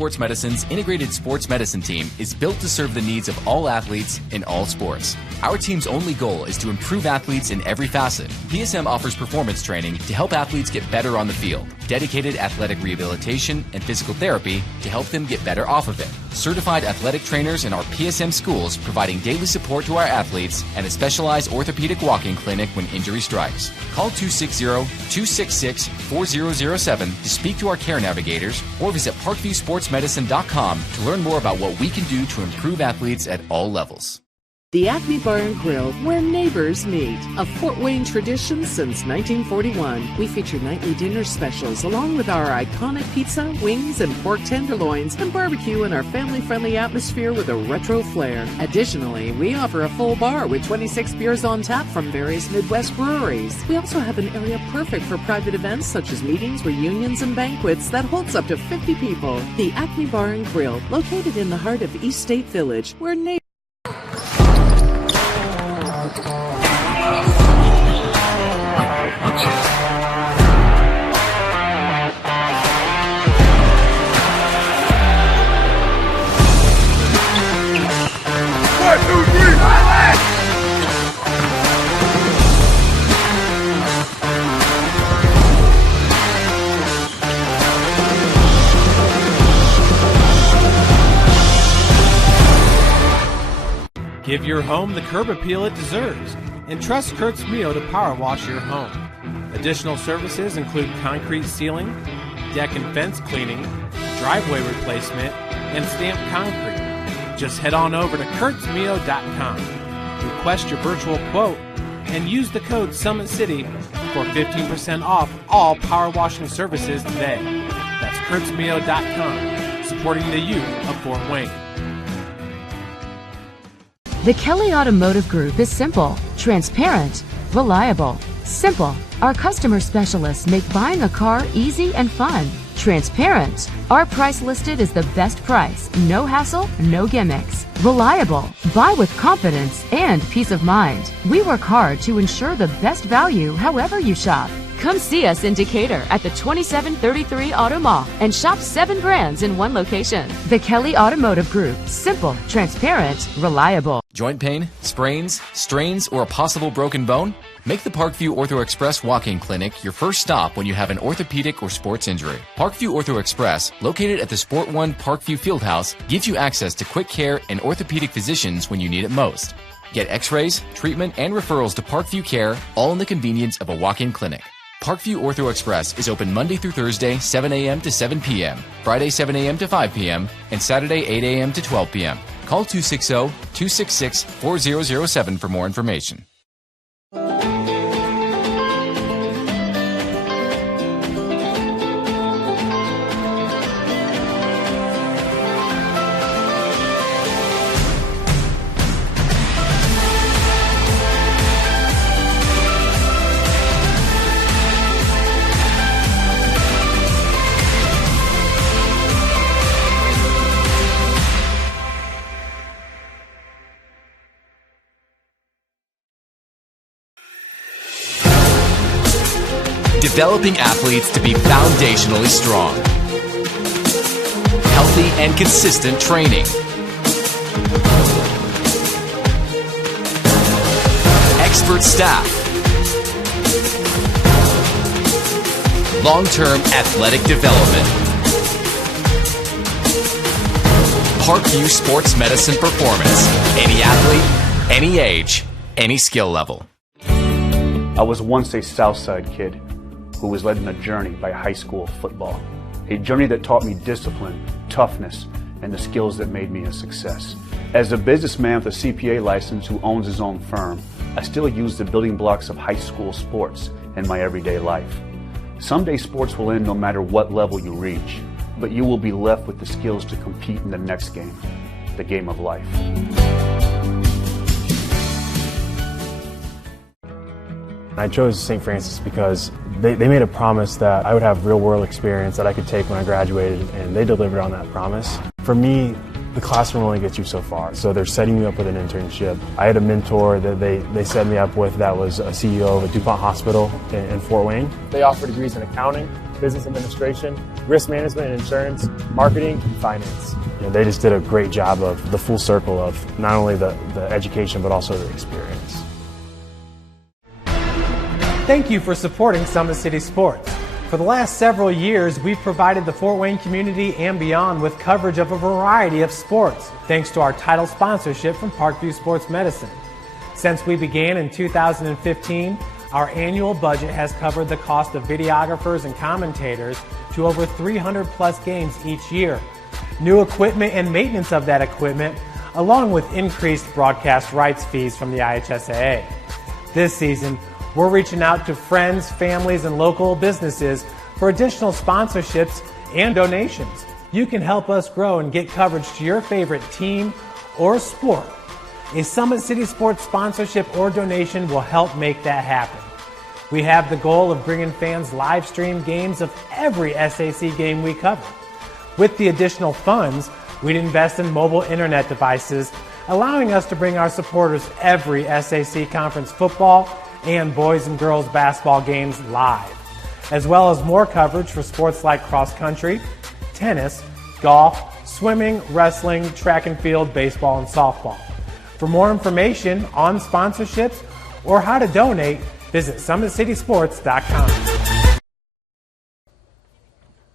Sports Medicine's integrated sports medicine team is built to serve the needs of all athletes in all sports. Our team's only goal is to improve athletes in every facet. PSM offers performance training to help athletes get better on the field, dedicated athletic rehabilitation and physical therapy to help them get better off of it, certified athletic trainers in our PSM schools providing daily support to our athletes, and a specialized orthopedic walk-in clinic when injury strikes. Call 260-266-4007 to speak to our care navigators or visit parkviewsportsmedicine.com to learn more about what we can do to improve athletes at all levels. The Acme Bar and Grill, where neighbors meet. A Fort Wayne tradition since 1941. We feature nightly dinner specials along with our iconic pizza, wings, and pork tenderloins, and barbecue in our family-friendly atmosphere with a retro flair. Additionally, we offer a full bar with 26 beers on tap from various Midwest breweries. We also have an area perfect for private events such as meetings, reunions, and banquets that holds up to 50 people. The Acme Bar and Grill, located in the heart of East State Village, where neighbors Give your home the curb appeal it deserves and trust Kurt's Mio to power wash your home. Additional services include concrete sealing, deck and fence cleaning, driveway replacement, and stamped concrete. Just head on over to kurtzmio.com, request your virtual quote, and use the code SummitCity for 15% off all power washing services today. That's kurtzmio.com, supporting the youth of Fort Wayne. The Kelly Automotive Group is simple, transparent, reliable. Simple. Our customer specialists make buying a car easy and fun. Transparent. Our price listed is the best price. No hassle, no gimmicks. Reliable. Buy with confidence and peace of mind. We work hard to ensure the best value however you shop. Come see us in Decatur at the 2733 Auto Mall and shop 7 brands in one location. The Kelly Automotive Group. Simple, transparent, reliable. Joint pain, sprains, strains, or a possible broken bone? Make the Parkview Ortho Express walk-in clinic your first stop when you have an orthopedic or sports injury. Parkview Ortho Express, located at the Sport One Parkview Fieldhouse, gives you access to quick care and orthopedic physicians when you need it most. Get x-rays, treatment, and referrals to Parkview Care, all in the convenience of a walk-in clinic. Parkview Ortho Express is open Monday through Thursday, 7 a.m. to 7 p.m., Friday, 7 a.m. to 5 p.m., and Saturday, 8 a.m. to 12 p.m. Call 260-266-4007 for more information. Developing athletes to be foundationally strong. Healthy and consistent training. Expert staff. Long-term athletic development. Parkview Sports Medicine Performance. Any athlete, any age, any skill level. I was once a Southside kid who was led on a journey by high school football. A journey that taught me discipline, toughness, and the skills that made me a success. As a businessman with a CPA license who owns his own firm, I still use the building blocks of high school sports in my everyday life. Someday sports will end no matter what level you reach, but you will be left with the skills to compete in the next game, the game of life. I chose St. Francis because they made a promise that I would have real-world experience that I could take when I graduated, and they delivered on that promise. For me, the classroom only gets you so far. So they're setting you up with an internship. I had a mentor that they set me up with that was a CEO of a DuPont hospital in Fort Wayne. They offer degrees in accounting, business administration, risk management and insurance, marketing, and finance. They just did a great job of the full circle of not only the education but also the experience. Thank you for supporting Summit City Sports. For the last several years, we've provided the Fort Wayne community and beyond with coverage of a variety of sports, thanks to our title sponsorship from Parkview Sports Medicine. Since we began in 2015, our annual budget has covered the cost of videographers and commentators to over 300 plus games each year. New equipment and maintenance of that equipment, along with increased broadcast rights fees from the IHSAA. This season, we're reaching out to friends, families, and local businesses for additional sponsorships and donations. You can help us grow and get coverage to your favorite team or sport. A Summit City Sports sponsorship or donation will help make that happen. We have the goal of bringing fans live stream games of every SAC game we cover. With the additional funds, we'd invest in mobile internet devices, allowing us to bring our supporters every SAC conference football and boys and girls basketball games live, as well as more coverage for sports like cross country, tennis, golf, swimming, wrestling, track and field, baseball, and softball. For more information on sponsorships or how to donate, visit SummitCitySports.com.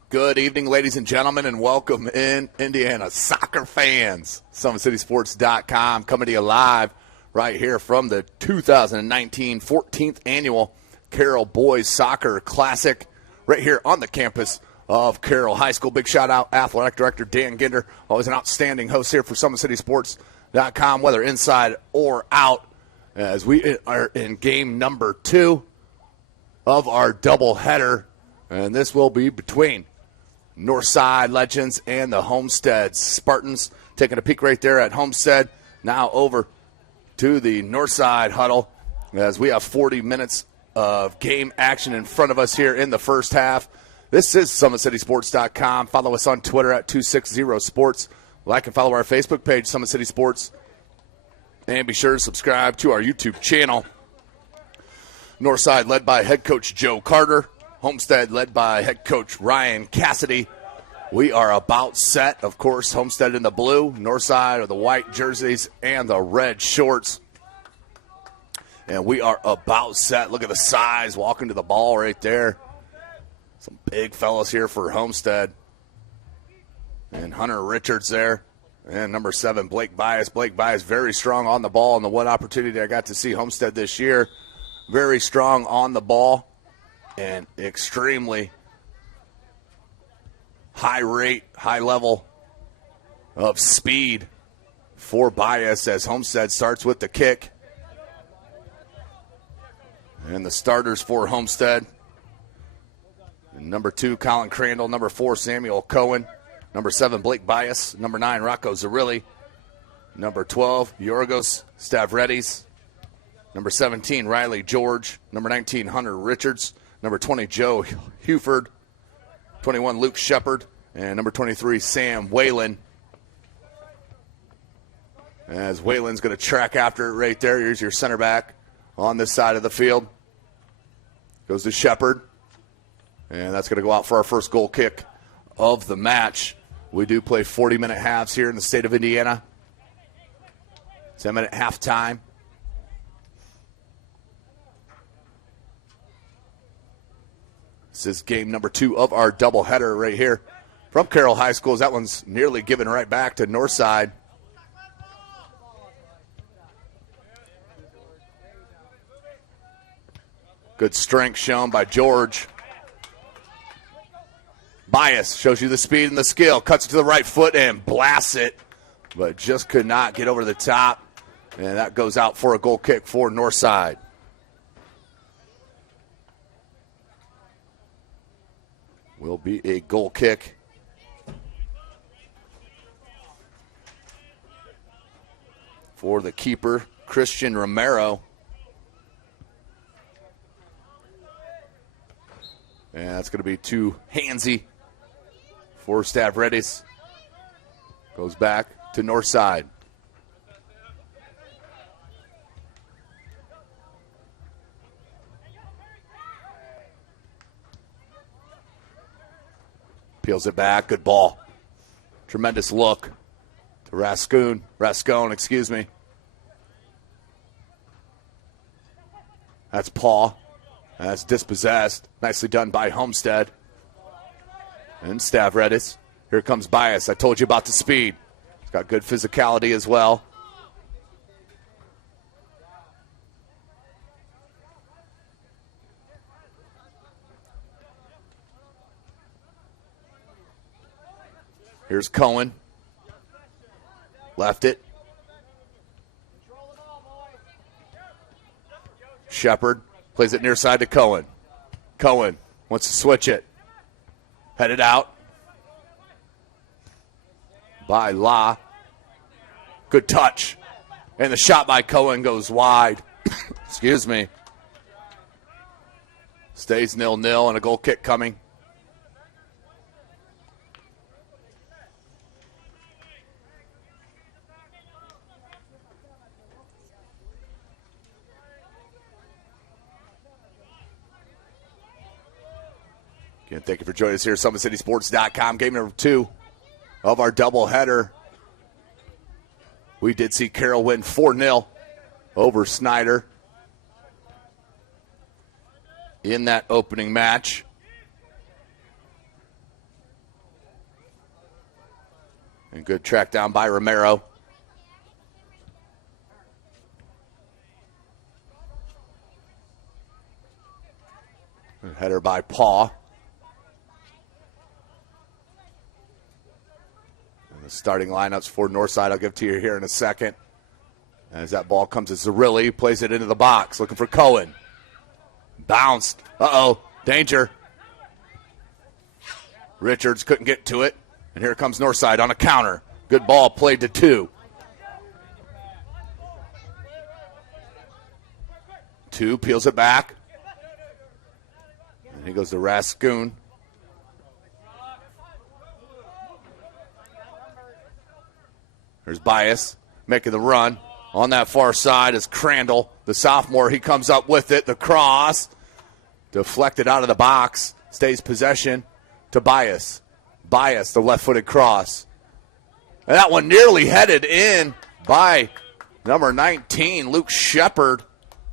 Good evening, ladies and gentlemen, and welcome in Indiana soccer fans. SummitCitySports.com coming to you live right here from the 2019 14th Annual Carroll Boys Soccer Classic right here on the campus of Carroll High School. Big shout-out, Athletic Director Dan Ginder, always an outstanding host here for SummitCitySports.com, whether inside or out, as we are in game number 2 of our doubleheader, and this will be between Northside Legends and the Homestead Spartans. Taking a peek right there at Homestead, now over to the Northside huddle as we have 40 minutes of game action in front of us here in the first half. This is SummitCitySports.com. Follow us on Twitter at 260sports. Like and follow our Facebook page, Summit City Sports. And be sure to subscribe to our YouTube channel. Northside led by head coach Joe Carter. Homestead led by head coach Ryan Cassidy. We are about set. Of course, Homestead in the blue, Northside are the white jerseys and the red shorts. And we are about set. Look at the size walking to the ball right there. Some big fellas here for Homestead. And Hunter Richards there. And number 7, Blake Bias. Blake Bias very strong on the ball. And the one opportunity I got to see Homestead this year, very strong on the ball and extremely high rate, high level of speed for Bias as Homestead starts with the kick. And the starters for Homestead. And number 2, Colin Crandall. Number 4, Samuel Cohen. Number 7, Blake Bias. Number 9, Rocco Zarilli. Number 12, Yorgos Stavridis. Number 17, Riley George. Number 19, Hunter Richards. Number 20, Joe Huford. 21, Luke Shepard. And number 23, Sam Whalen. As Whalen's going to track after it right there. Here's your center back on this side of the field. Goes to Shepard. And that's going to go out for our first goal kick of the match. We do play 40-minute halves here in the state of Indiana. 10-minute halftime. This is game number 2 of our doubleheader right here from Carroll High School. That one's nearly given right back to Northside. Good strength shown by George. Bias shows you the speed and the skill. Cuts it to the right foot and blasts it, but just could not get over the top. And that goes out for a goal kick for Northside. Will be a goal kick. For the keeper, Christian Romero. And that's going to be too handsy for Stavridis. Goes back, to north side. Peels it back. Good ball. Tremendous look to Rascone, excuse me. That's Paul. That's dispossessed. Nicely done by Homestead. And Stavridis. Here comes Bias. I told you about the speed. He's got good physicality as well. Here's Cohen. Left it. Shepard plays it near side to Cohen. Cohen wants to switch it. Headed out by La. Good touch. And the shot by Cohen goes wide. Excuse me. Stays 0-0 and a goal kick coming. Again, thank you for joining us here at SummitCitySports.com. Game number 2 of our doubleheader. We did see Carroll win 4-0 over Snyder in that opening match. And good track down by Romero. And header by Paw. The starting lineups for Northside I'll give to you here in a second. As that ball comes to Zerilli, plays it into the box, looking for Cohen. Bounced. Uh-oh, danger. Richards couldn't get to it. And here comes Northside on a counter. Good ball played to 2. 2 peels it back. And he goes to Rascoon. There's Bias making the run. On that far side is Crandall, the sophomore. He comes up with it. The cross deflected out of the box. Stays possession to Bias. Bias, the left-footed cross. And that one nearly headed in by number 19, Luke Shepard.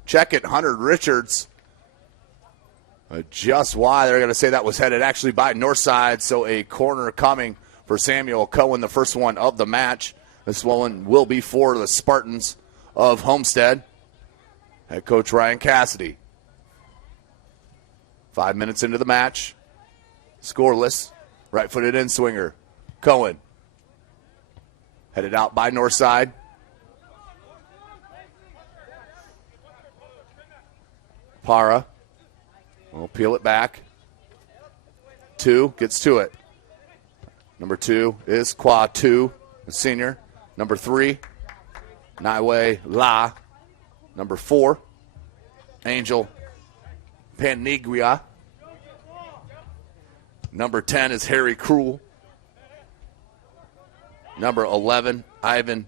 Check it, Hunter Richards. Just why they're going to say that was headed actually by Northside. So a corner coming for Samuel Cohen, the first one of the match. This one will be for the Spartans of Homestead. Head coach Ryan Cassidy. 5 minutes into the match. Scoreless. Right-footed in-swinger. Cohen. Headed out by Northside. Para. We'll peel it back. 2 gets to it. Number 2 is Qua 2, the senior. Number 3, Naiwe La. Number 4, Angel Panigua. Number 10 is Harry Krul. Number 11, Ivan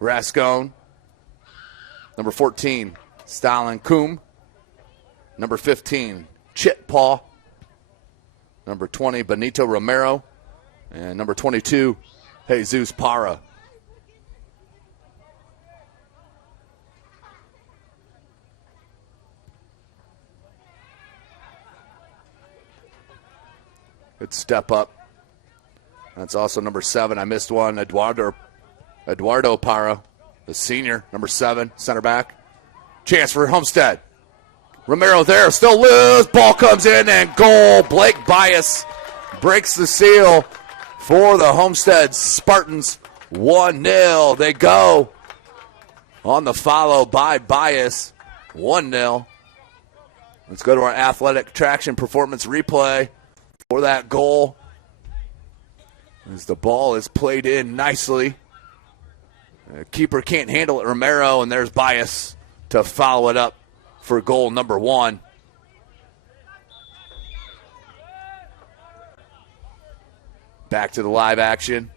Rascone. Number 14, Stalin Koom. Number 15, Chit Paw. Number 20, Benito Romero. And number 22, Jesus Para. Good step up. That's also number 7. I missed one. Eduardo Para, the senior, number 7, center back. Chance for Homestead. Romero there, still loose. Ball comes in and goal. Blake Bias breaks the seal for the Homestead Spartans. 1-0. They go on the follow by Bias. 1-0. Let's go to our athletic traction performance replay for that goal. As the ball is played in nicely. Keeper can't handle it, Romero, and there's Bias to follow it up for goal number 1. Back to the live action.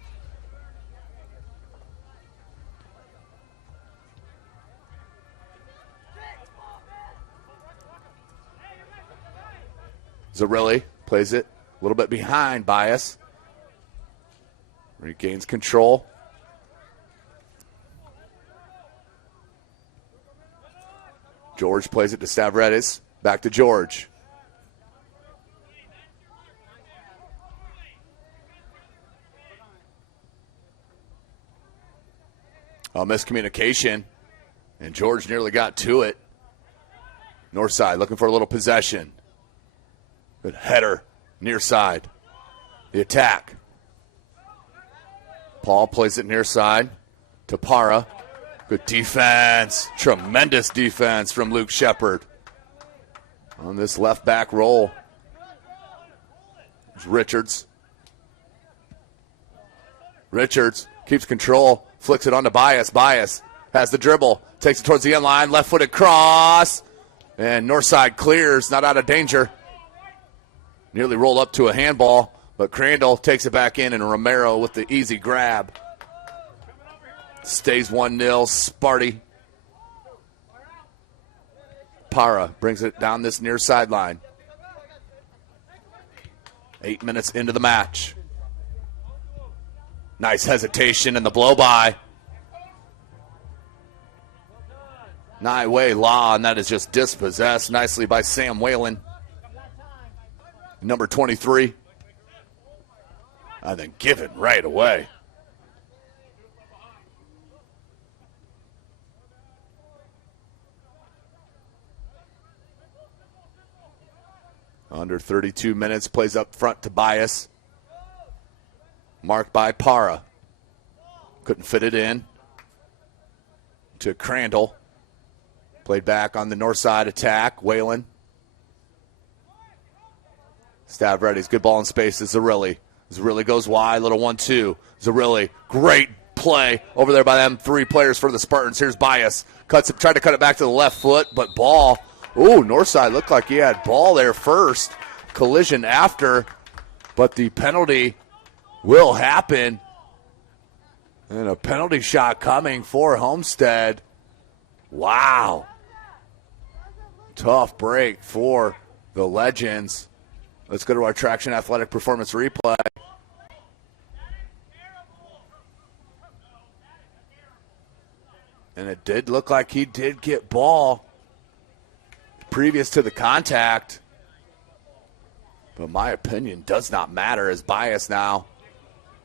Zerilli plays it a little bit behind Bias. Regains control. George plays it to Stavridis. Back to George. A miscommunication, and George nearly got to it. North side looking for a little possession. Good header, near side. The attack. Paul plays it near side to Para. Good defense. Tremendous defense from Luke Shepard. On this left back roll. There's Richards. Richards keeps control. Flicks it on to Bias. Bias has the dribble. Takes it towards the end line. Left-footed cross. And Northside clears. Not out of danger. Nearly rolled up to a handball. But Crandall takes it back in, and Romero with the easy grab. Stays 1-0, Sparty. Para brings it down this near sideline. 8 minutes into the match. Nice hesitation and the blow-by. Nightway Law, and that is just dispossessed nicely by Sam Whalen. Number 23. And then given right away. Under 32 minutes, plays up front to Bias. Marked by Para. Couldn't fit it in. To Crandall. Played back on the north side attack. Whalen. Stavridis, good ball in space to Zerilli. Zerilli goes wide, little 1-2. Zerilli, great play over there by them three players for the Spartans. Here's Bias. Tried to cut it back to the left foot, but ball. Ooh, Northside looked like he had ball there first. Collision after, but the penalty will happen. And a penalty shot coming for Homestead. Wow. Tough break for the Legends. Let's go to our Traction Athletic Performance replay. And it did look like he did get ball previous to the contact. But my opinion does not matter, as Bias now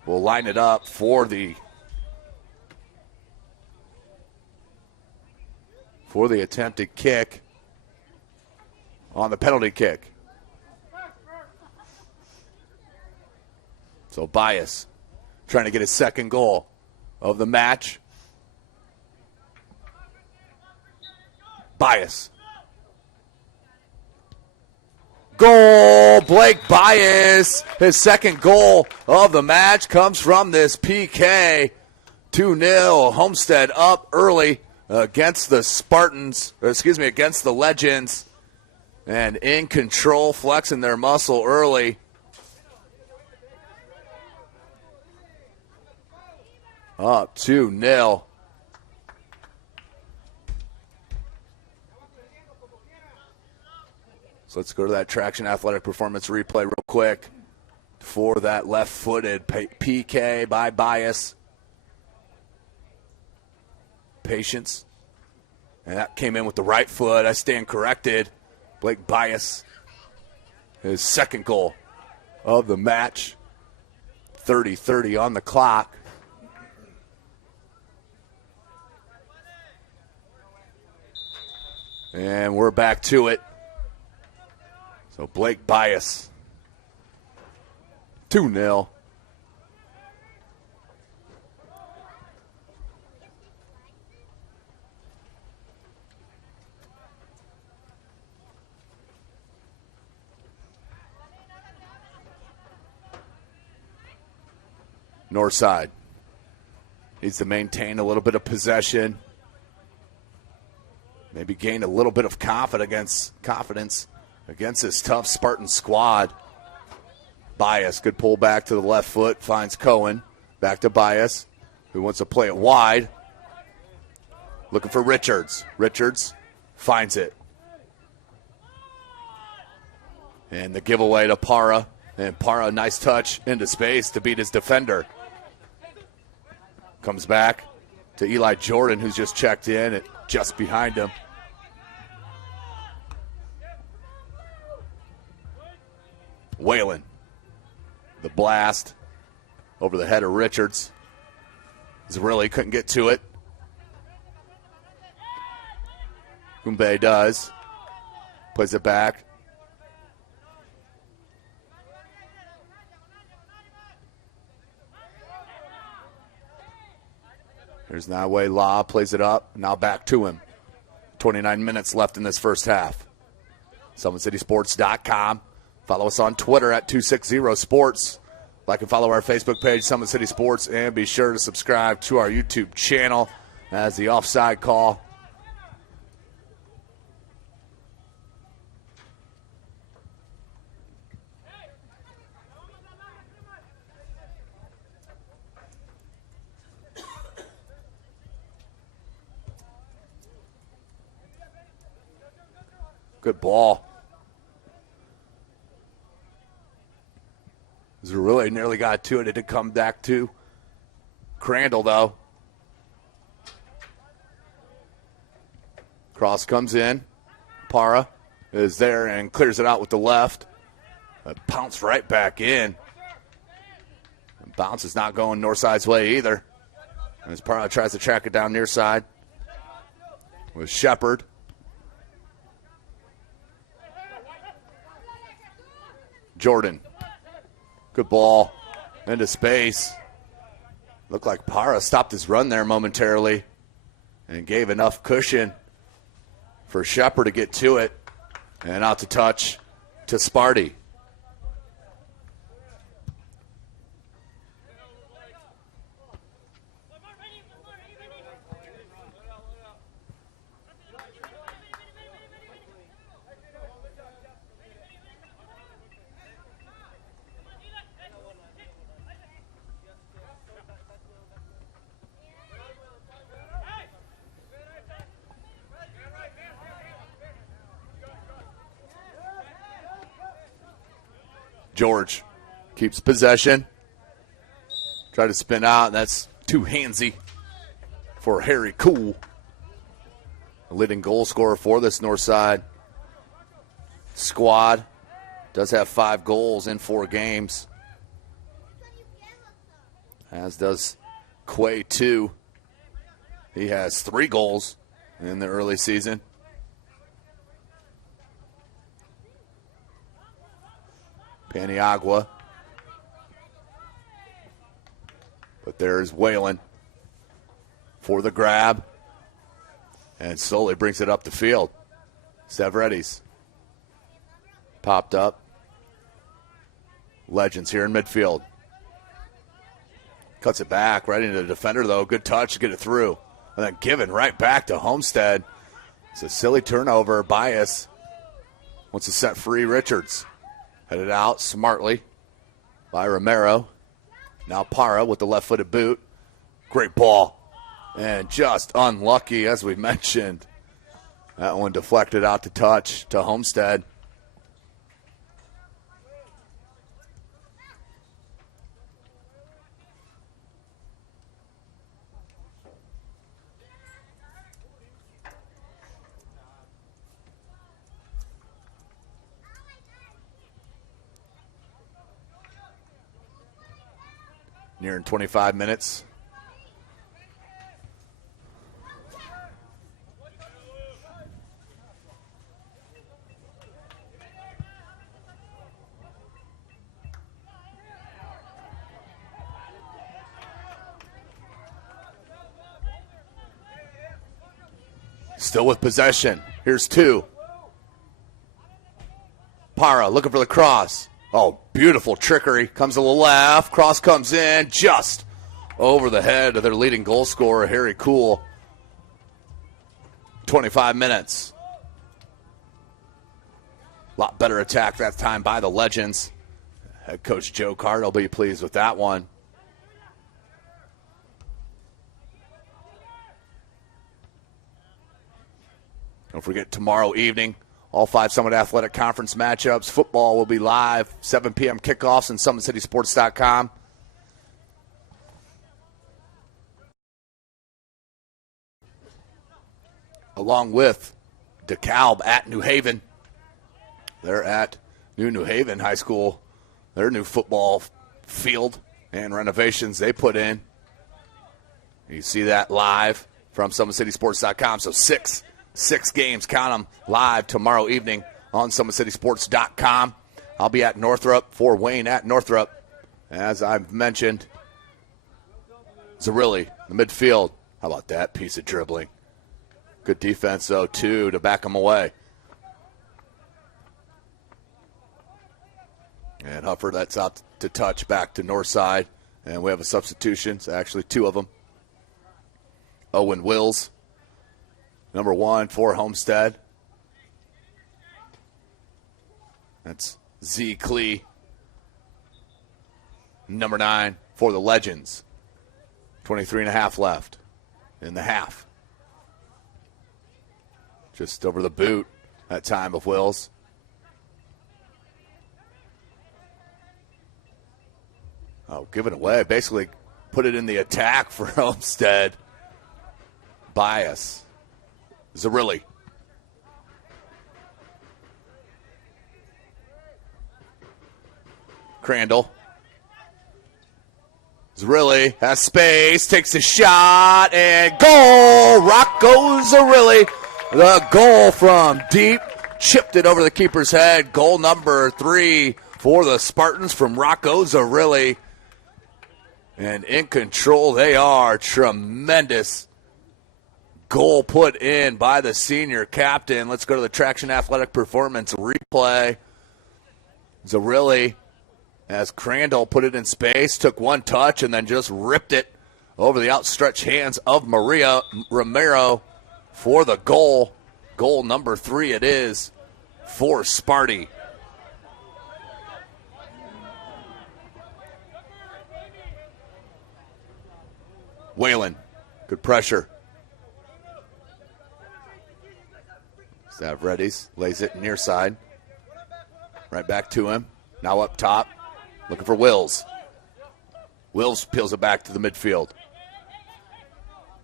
will line it up for the attempted kick on the penalty kick. So Bias trying to get his second goal of the match. Bias. Goal, Blake Bias. His second goal of the match comes from this PK. 2-0, Homestead up early against the Spartans, against the Legends. And in control, flexing their muscle early. Up 2-0. So let's go to that Traction Athletic Performance replay real quick for that left-footed PK by Bias. Patience. And that came in with the right foot. I stand corrected. Blake Bias, his second goal of the match. 30-30 on the clock. And we're back to it. So Blake Bias, 2-0. North side needs to maintain a little bit of possession. Maybe gain a little bit of confidence against this tough Spartan squad. Bias, good pull back to the left foot, finds Cohen. Back to Bias, who wants to play it wide. Looking for Richards. Richards finds it. And the giveaway to Para. And Para, nice touch into space to beat his defender. Comes back to Eli Jordan, who's just checked in just behind him. Whalen. The blast over the head of Richards. Zarrilli couldn't get to it. Gumbe does. Plays it back. Here's Nawe La, plays it up. Now back to him. 29 minutes left in this first half. SummitCitySports.com. Follow us on Twitter at 260sports. Like and follow our Facebook page, Summit City Sports, and be sure to subscribe to our YouTube channel as the offside call. Good ball. Zarrilli nearly got to it. It did come back to Crandall, though. Cross comes in. Para is there and clears it out with the left. Bounce right back in. And bounce is not going Northside's way either. As Para tries to track it down near side with Shepard. Jordan. Good ball into space. Looked like Para stopped his run there momentarily and gave enough cushion for Shepard to get to it. And out to touch to Sparty. George keeps possession. Try to spin out, and that's too handsy for Harry Cool. The leading goal scorer for this Northside squad. Does have 5 goals in 4 games. As does Quay, too. He has 3 goals in the early season. Paniagua. But there's Whalen for the grab. And slowly brings it up the field. Severides. Popped up. Legends here in midfield. Cuts it back right into the defender, though. Good touch to get it through. And then given right back to Homestead. It's a silly turnover. Bias wants to set free Richards. Headed out smartly by Romero. Now Para with the left-footed boot. Great ball. And just unlucky, as we mentioned. That one deflected out to touch to Homestead. Nearing 25 minutes. Still with possession. Here's 2. Para looking for the cross. Oh, beautiful trickery. Comes to the left. Cross comes in just over the head of their leading goal scorer, Harry Cool. 25 minutes. A lot better attack that time by the Legends. Head coach Joe Card will be pleased with that one. Don't forget tomorrow evening All 5 Summit Athletic Conference matchups. Football will be live, 7 p.m. kickoffs on SummitCitySports.com. Along with DeKalb at New Haven. They're at New Haven High School. Their new football field and renovations they put in. You see that live from SummitCitySports.com. So six games, count them, live tomorrow evening on SummitCitySports.com. I'll be at Northrop for Wayne at Northrop. As I've mentioned, Zerilli, the midfield. How about that piece of dribbling? Good defense, though, too, to back them away. And Huffer, that's out to touch back to Northside. And we have a substitution, so actually 2 of them. Owen Wills, number 1 for Homestead. That's Z. Klee, number 9 for the Legends. 23.5 left in the half. Just over the boot that time of Wills. Oh, give it away. Basically put it in the attack for Homestead. Bias. Zerilli. Crandall. Zerilli has space, takes a shot, and goal! Rocco Zerilli. The goal from deep. Chipped it over the keeper's head. Goal number 3 for the Spartans from Rocco Zerilli. And in control they are. Tremendous goal put in by the senior captain. Let's go to the Traction Athletic Performance replay. Zerilli, as Crandall put it in space, took one touch and then just ripped it over the outstretched hands of Maria Romero for the goal. Goal number 3 it is for Sparty. Whalen, good pressure. Stavridis lays it near side. Right back to him. Now up top. Looking for Wills. Wills peels it back to the midfield.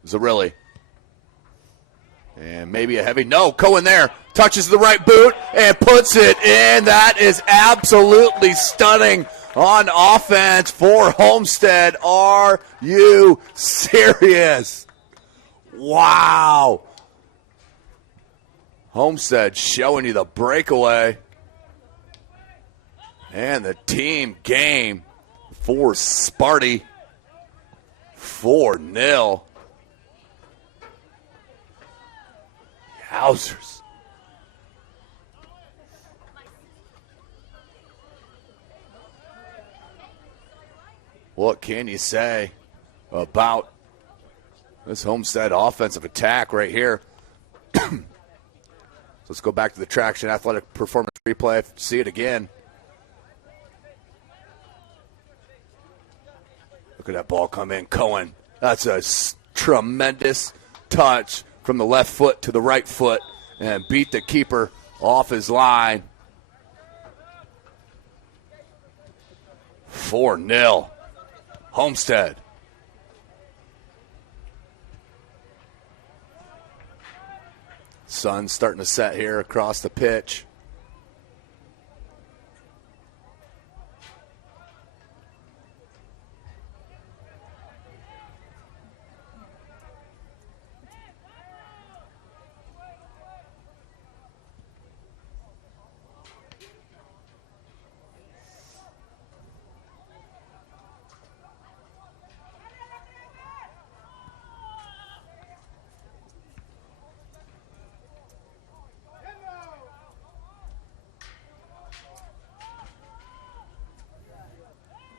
Zerilli. And maybe a heavy. No, Cohen there. Touches the right boot and puts it in. That is absolutely stunning on offense for Homestead. Are you serious? Wow. Homestead showing you the breakaway. And the team game for Sparty. 4-0. Yowzers. What can you say about this Homestead offensive attack right here? Let's go back to the Traction Athletic Performance replay. See it again. Look at that ball come in. Cohen. That's a tremendous touch from the left foot to the right foot and beat the keeper off his line. 4-0. Homestead. Sun starting to set here across the pitch.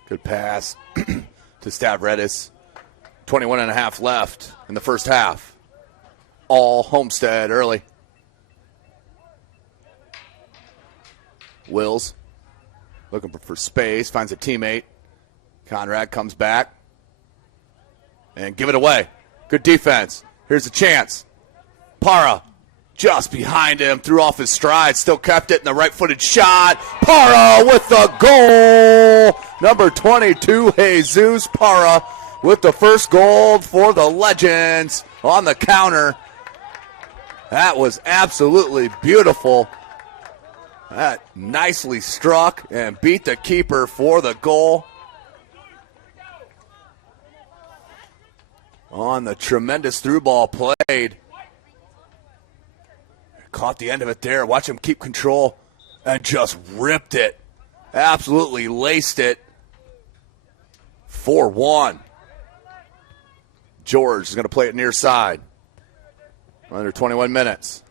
Good pass to Stavridis. 21.5 left in the first half. All Homestead early. Wills looking for space, finds a teammate. Conrad comes back and give it away. Good defense. Here's a chance. Para just behind him, threw off his stride, still kept it in the right-footed shot. Parra with the goal. Number 22, Jesus Parra with the first goal for the Legends on the counter. That was absolutely beautiful. That nicely struck and beat the keeper for the goal. On the tremendous through ball played. Caught the end of it there. Watch him keep control and just ripped it. Absolutely laced it. 4-1. George is going to play it near side. Under 21 minutes.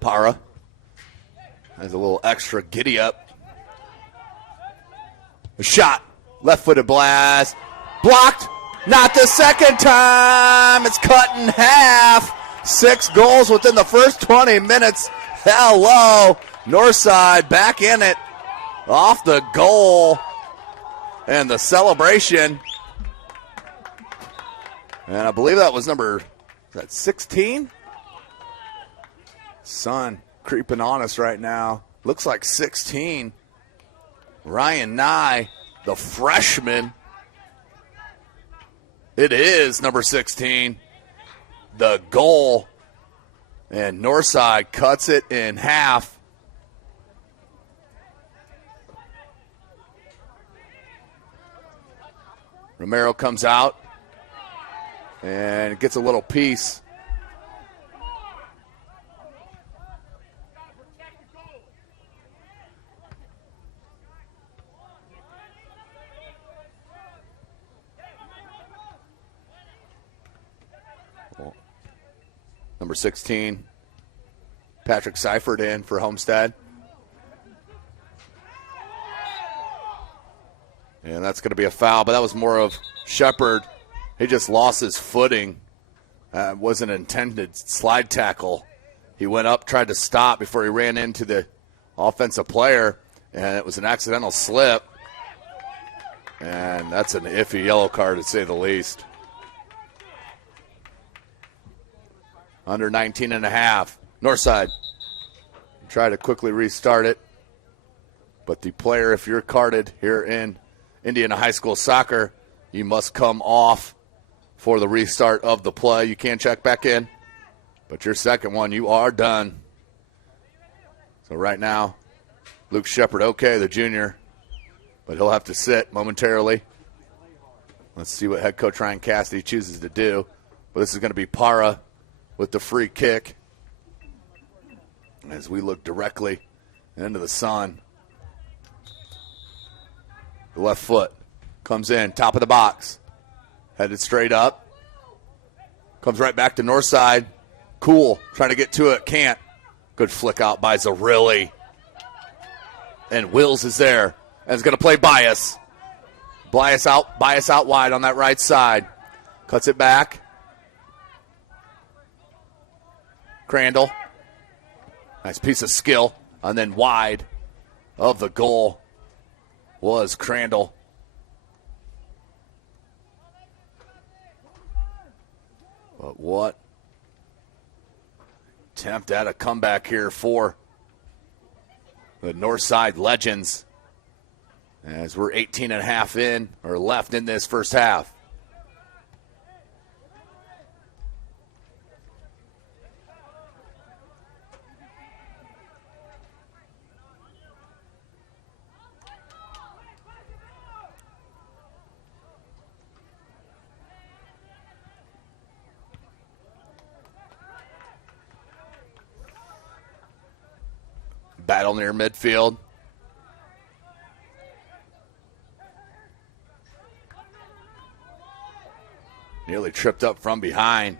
Parra has a little extra giddy up. A shot. Left-footed blast. Blocked. Not the second time. It's cut in half. 6 goals within the first 20 minutes. Hello. Northside back in it. Off the goal. And the celebration. And I believe that was number 16? Sun creeping on us right now. Looks like 16. Ryan Nye, the freshman. It is number 16. The goal. And Northside cuts it in half. Romero comes out and gets a little piece. Number 16, Patrick Seifert in for Homestead. And that's going to be a foul, but that was more of Shepard. He just lost his footing. It wasn't an intended slide tackle. He went up, tried to stop before he ran into the offensive player, and it was an accidental slip. And that's an iffy yellow card, to say the least. Under 19 and a half. Northside. Try to quickly restart it. But the player, if you're carded here in Indiana High School soccer, you must come off for the restart of the play. You can check back in. But your second one, you are done. So right now, Luke Shepard, okay, the junior. But he'll have to sit momentarily. Let's see what head coach Ryan Cassidy chooses to do. But this is going to be Parra with the free kick as we look directly into the sun. The left foot comes in, top of the box, headed straight up, comes right back to Northside. Cool, trying to get to it, can't. Good flick out by Zarilli. And Wills is there and is going to play Bias. Bias out wide on that right side. Cuts it back. Crandall. Nice piece of skill. And then wide of the goal was Crandall. But what attempt at a comeback here for the Northside Legends as we're 18 and a half in or left in this first half. Battle near midfield. Nearly tripped up from behind,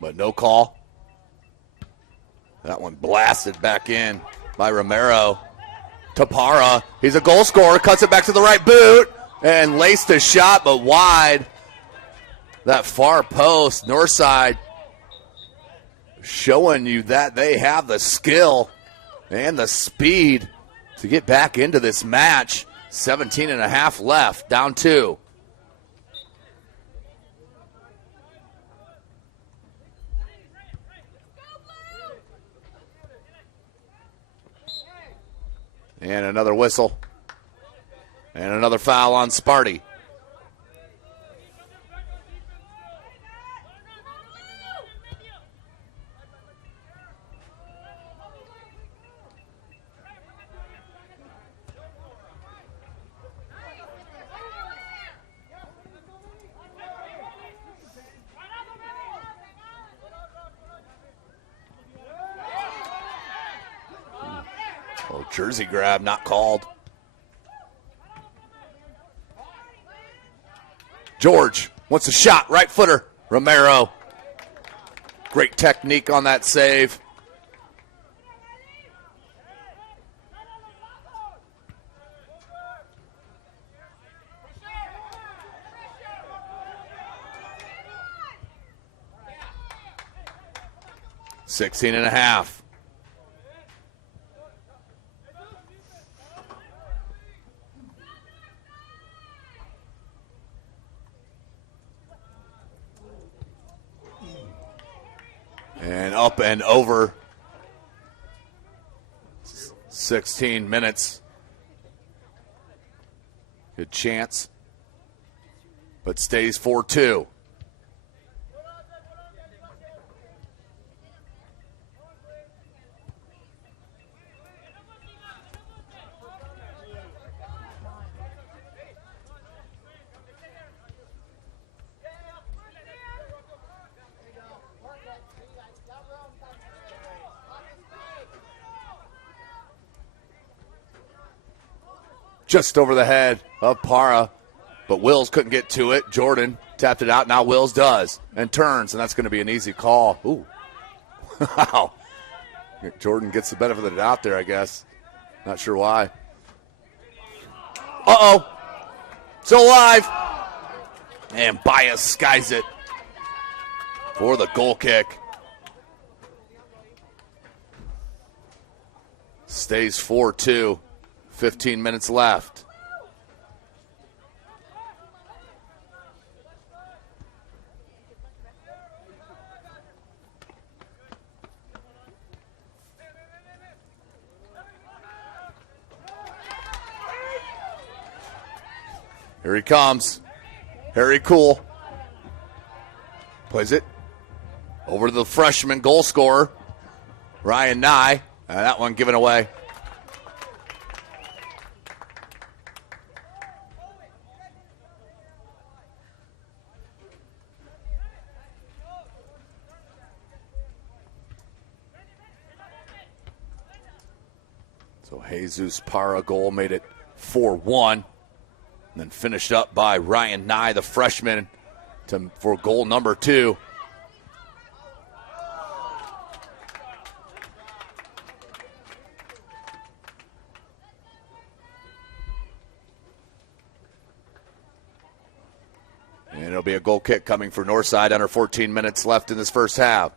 but no call. That one blasted back in by Romero. Tapara, he's a goal scorer, cuts it back to the right boot, and laced a shot, but wide. That far post, Northside, showing you that they have the skill and the speed to get back into this match. 17 and a half left, down 2. And another whistle. And another foul on Sparty. Oh, jersey grab, not called. George wants a shot, right footer. Romero. Great technique on that save. $16 and a half. And up and over 16 minutes. Good chance, but stays 4-2. Just over the head of Para, but Wills couldn't get to it. Jordan tapped it out. Now Wills does and turns, and that's going to be an easy call. Ooh. Wow. Jordan gets the benefit of the doubt there, I guess. Not sure why. Uh-oh. Still alive. And Bias skies it for the goal kick. Stays 4-2. 15 minutes left. Here he comes. Harry Cool. Plays it over to the freshman goal scorer, Ryan Nye. And that one given away. So Jesus Para goal made it 4-1. And then finished up by Ryan Nye, the freshman, for goal number 2. And it'll be a goal kick coming for Northside under 14 minutes left in this first half.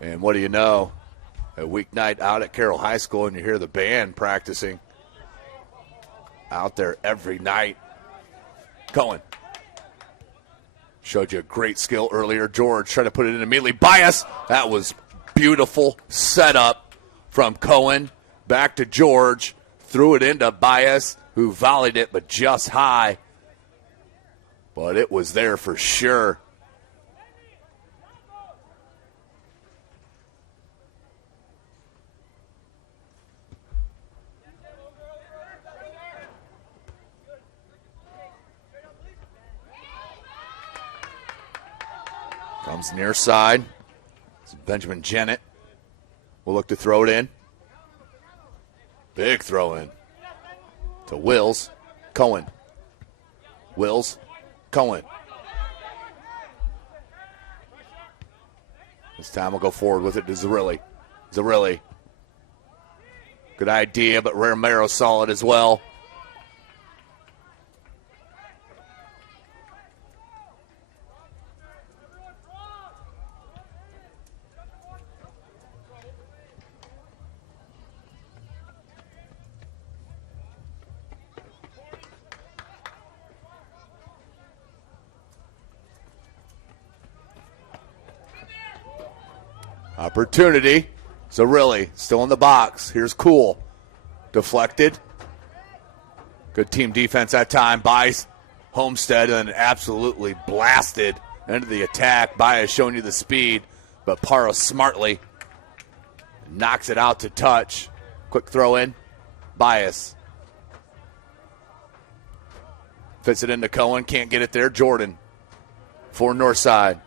And what do you know? A weeknight out at Carroll High School, and you hear the band practicing out there every night. Cohen showed you a great skill earlier. George trying to put it in immediately. Bias. That was beautiful setup from Cohen. Back to George. Threw it into Bias, who volleyed it, but just high. But it was there for sure. Comes near side. It's Benjamin Jennett. Will look to throw it in. Big throw in to Wills. Cohen. Wills. Cohen. This time we'll go forward with it to Zerilli. Zerilli Good idea, but Romero saw it as well. Opportunity. So really, still in the box. Here's Cool. Deflected. Good team defense that time by Homestead, and absolutely blasted into the attack. Baez showing you the speed, but Parra smartly knocks it out to touch. Quick throw in. Baez. Fits it into Cohen. Can't get it there. Jordan for Northside.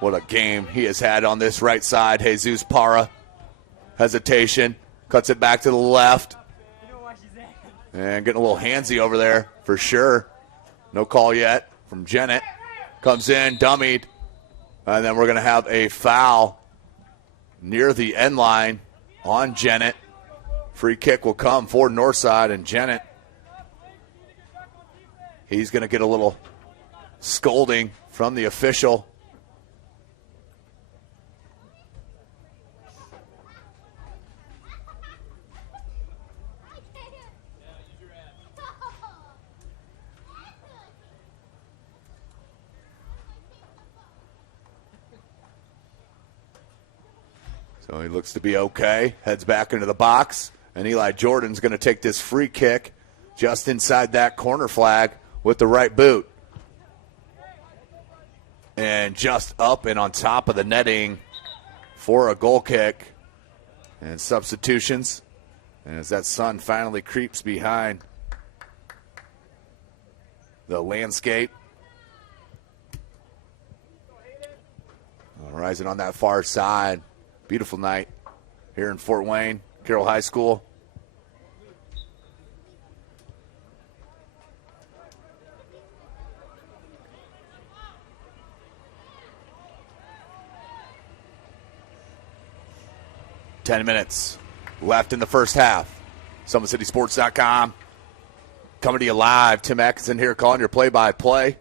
What a game he has had on this right side. Jesus Parra. Hesitation. Cuts it back to the left. And getting a little handsy over there for sure. No call yet from Jennett. Comes in, dummied. And then we're going to have a foul near the end line on Jennett. Free kick will come for Northside, and Jennett, he's going to get a little scolding from the official. So he looks to be okay. Heads back into the box. And Eli Jordan's going to take this free kick just inside that corner flag with the right boot. And just up and on top of the netting for a goal kick. And substitutions as that sun finally creeps behind the landscape. Rising on that far side. Beautiful night here in Fort Wayne, Carroll High School. Ten minutes left in the first half. SummitCitySports.com. Coming to you live. Tim Atkinson here calling your play-by-play.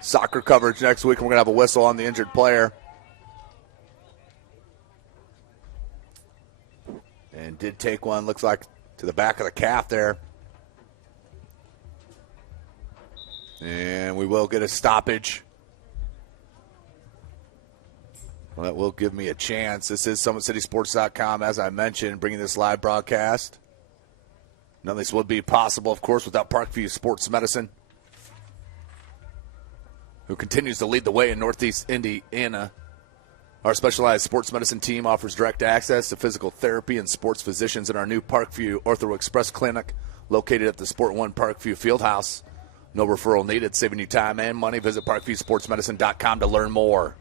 Soccer coverage next week. We're going to have a whistle on the injured player. And did take one, looks like, to the back of the calf there. And we will get a stoppage. Well, that will give me a chance. This is SummitCitySports.com, as I mentioned, bringing this live broadcast. None of this would be possible, of course, without Parkview Sports Medicine, who continues to lead the way in Northeast Indiana. Our specialized sports medicine team offers direct access to physical therapy and sports physicians in our new Parkview Ortho Express Clinic, located at the Sport One Parkview Fieldhouse. No referral needed, saving you time and money. Visit ParkviewSportsMedicine.com to learn more.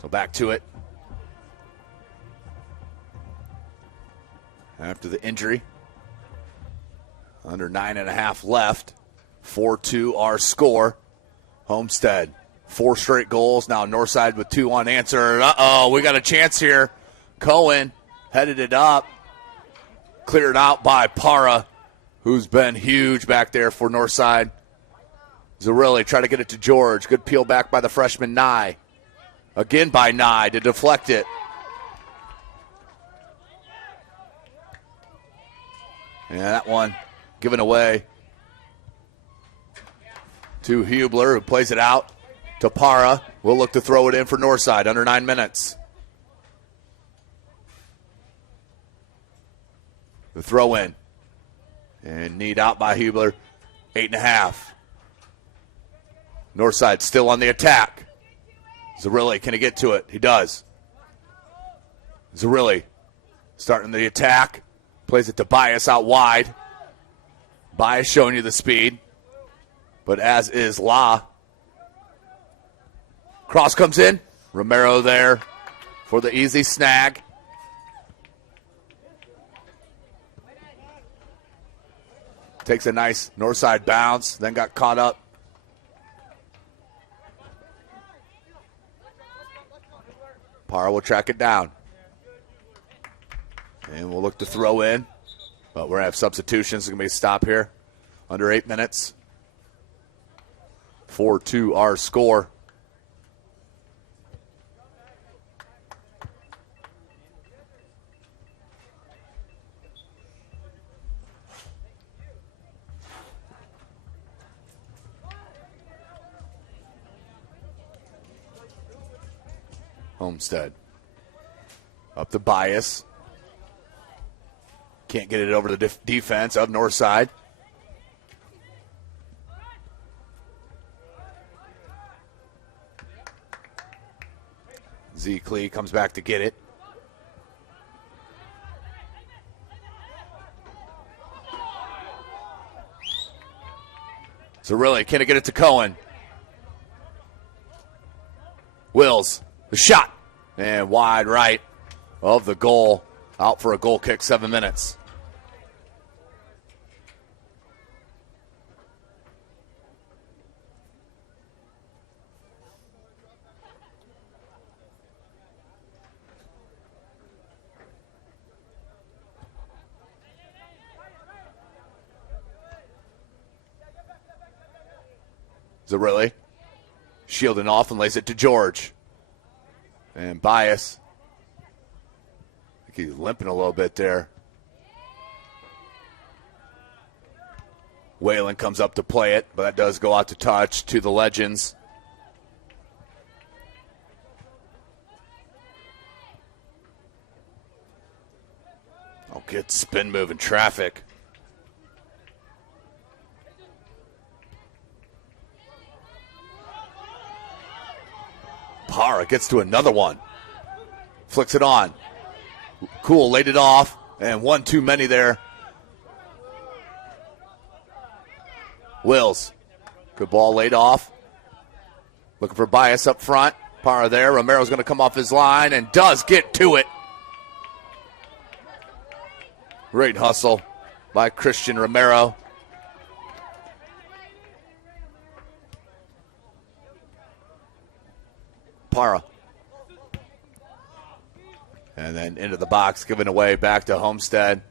So back to it. After the injury, under 9.5 left, 4-2 our score. Homestead, 4 straight goals. Now Northside with 2 unanswered. We got a chance here. Cohen headed it up. Cleared out by Parra, who's been huge back there for Northside. Zarrilli try to get it to George. Good peel back by the freshman Nye. Again by Nye to deflect it. And that one given away to Hubler, who plays it out to Parra. We'll look to throw it in for Northside, under 9 minutes. The throw in. And need out by Hubler, 8.5. Northside still on the attack. Zarrilli, can he get to it? He does. Zarrilli starting the attack. Plays it to Baez out wide. Baez showing you the speed. But as is La. Cross comes in. Romero there for the easy snag. Takes a nice north side bounce, then got caught up. Parra will track it down. And we'll look to throw in. But we're going to have substitutions. It's going to be a stop here. Under 8 minutes. 4-2 our score. Homestead. Up the bias. Can't get it over the defense of Northside. Z. Klee comes back to get it. So really, can it get it to Cohen? Wills, the shot, and wide right of the goal. Out for a goal kick, 7 minutes. Zarilli shielding off and lays it to George. And Bias. I think he's limping a little bit there. Whalen comes up to play it, but that does go out to touch to the Legends. Oh, good spin move in traffic. Parra gets to another one. Flicks it on. Cool, laid it off. And one too many there. Wills. Good ball laid off. Looking for Bias up front. Parra there. Romero's going to come off his line and does get to it. Great hustle by Christian Romero. Parra. And then into the box, giving away back to Homestead.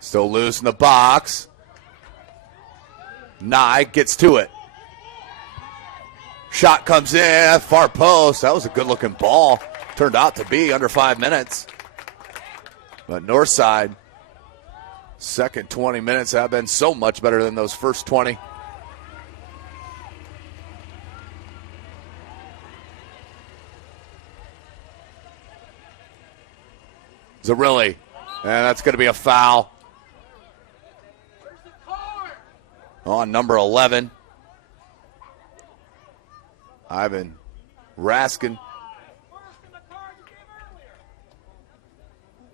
Still loose in the box. Nye gets to it. Shot comes in, far post. That was a good-looking ball. Turned out to be under 5 minutes. But Northside, second 20 minutes have been so much better than those first 20. Zarilli, and that's going to be a foul on number 11. Ivan Raskin.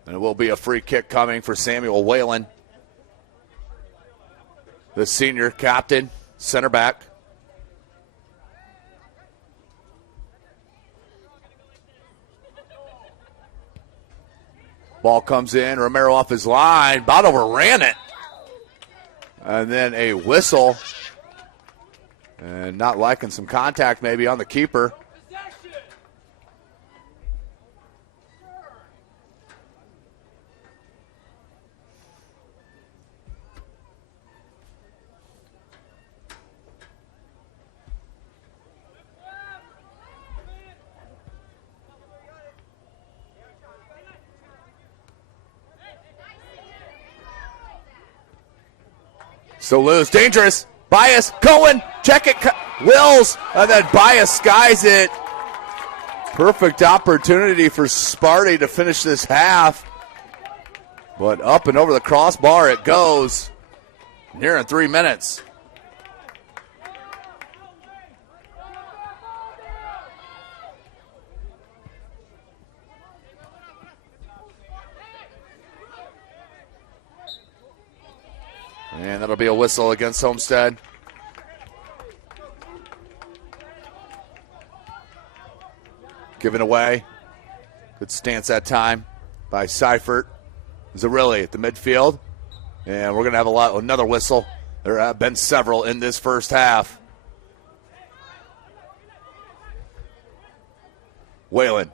And it will be a free kick coming for Samuel Whalen, the senior captain, center back. Ball comes in, Romero off his line, about overran it. And then a whistle. And not liking some contact maybe on the keeper. So loose, dangerous. Bias, Cohen, check it, Wills, and then Bias skies it. Perfect opportunity for Sparty to finish this half. But up and over the crossbar it goes. Here in 3 minutes. And that'll be a whistle against Homestead. Given away. Good stance that time by Seifert. Zarilli at the midfield. And we're going to have another whistle. There have been several in this first half. Whalen.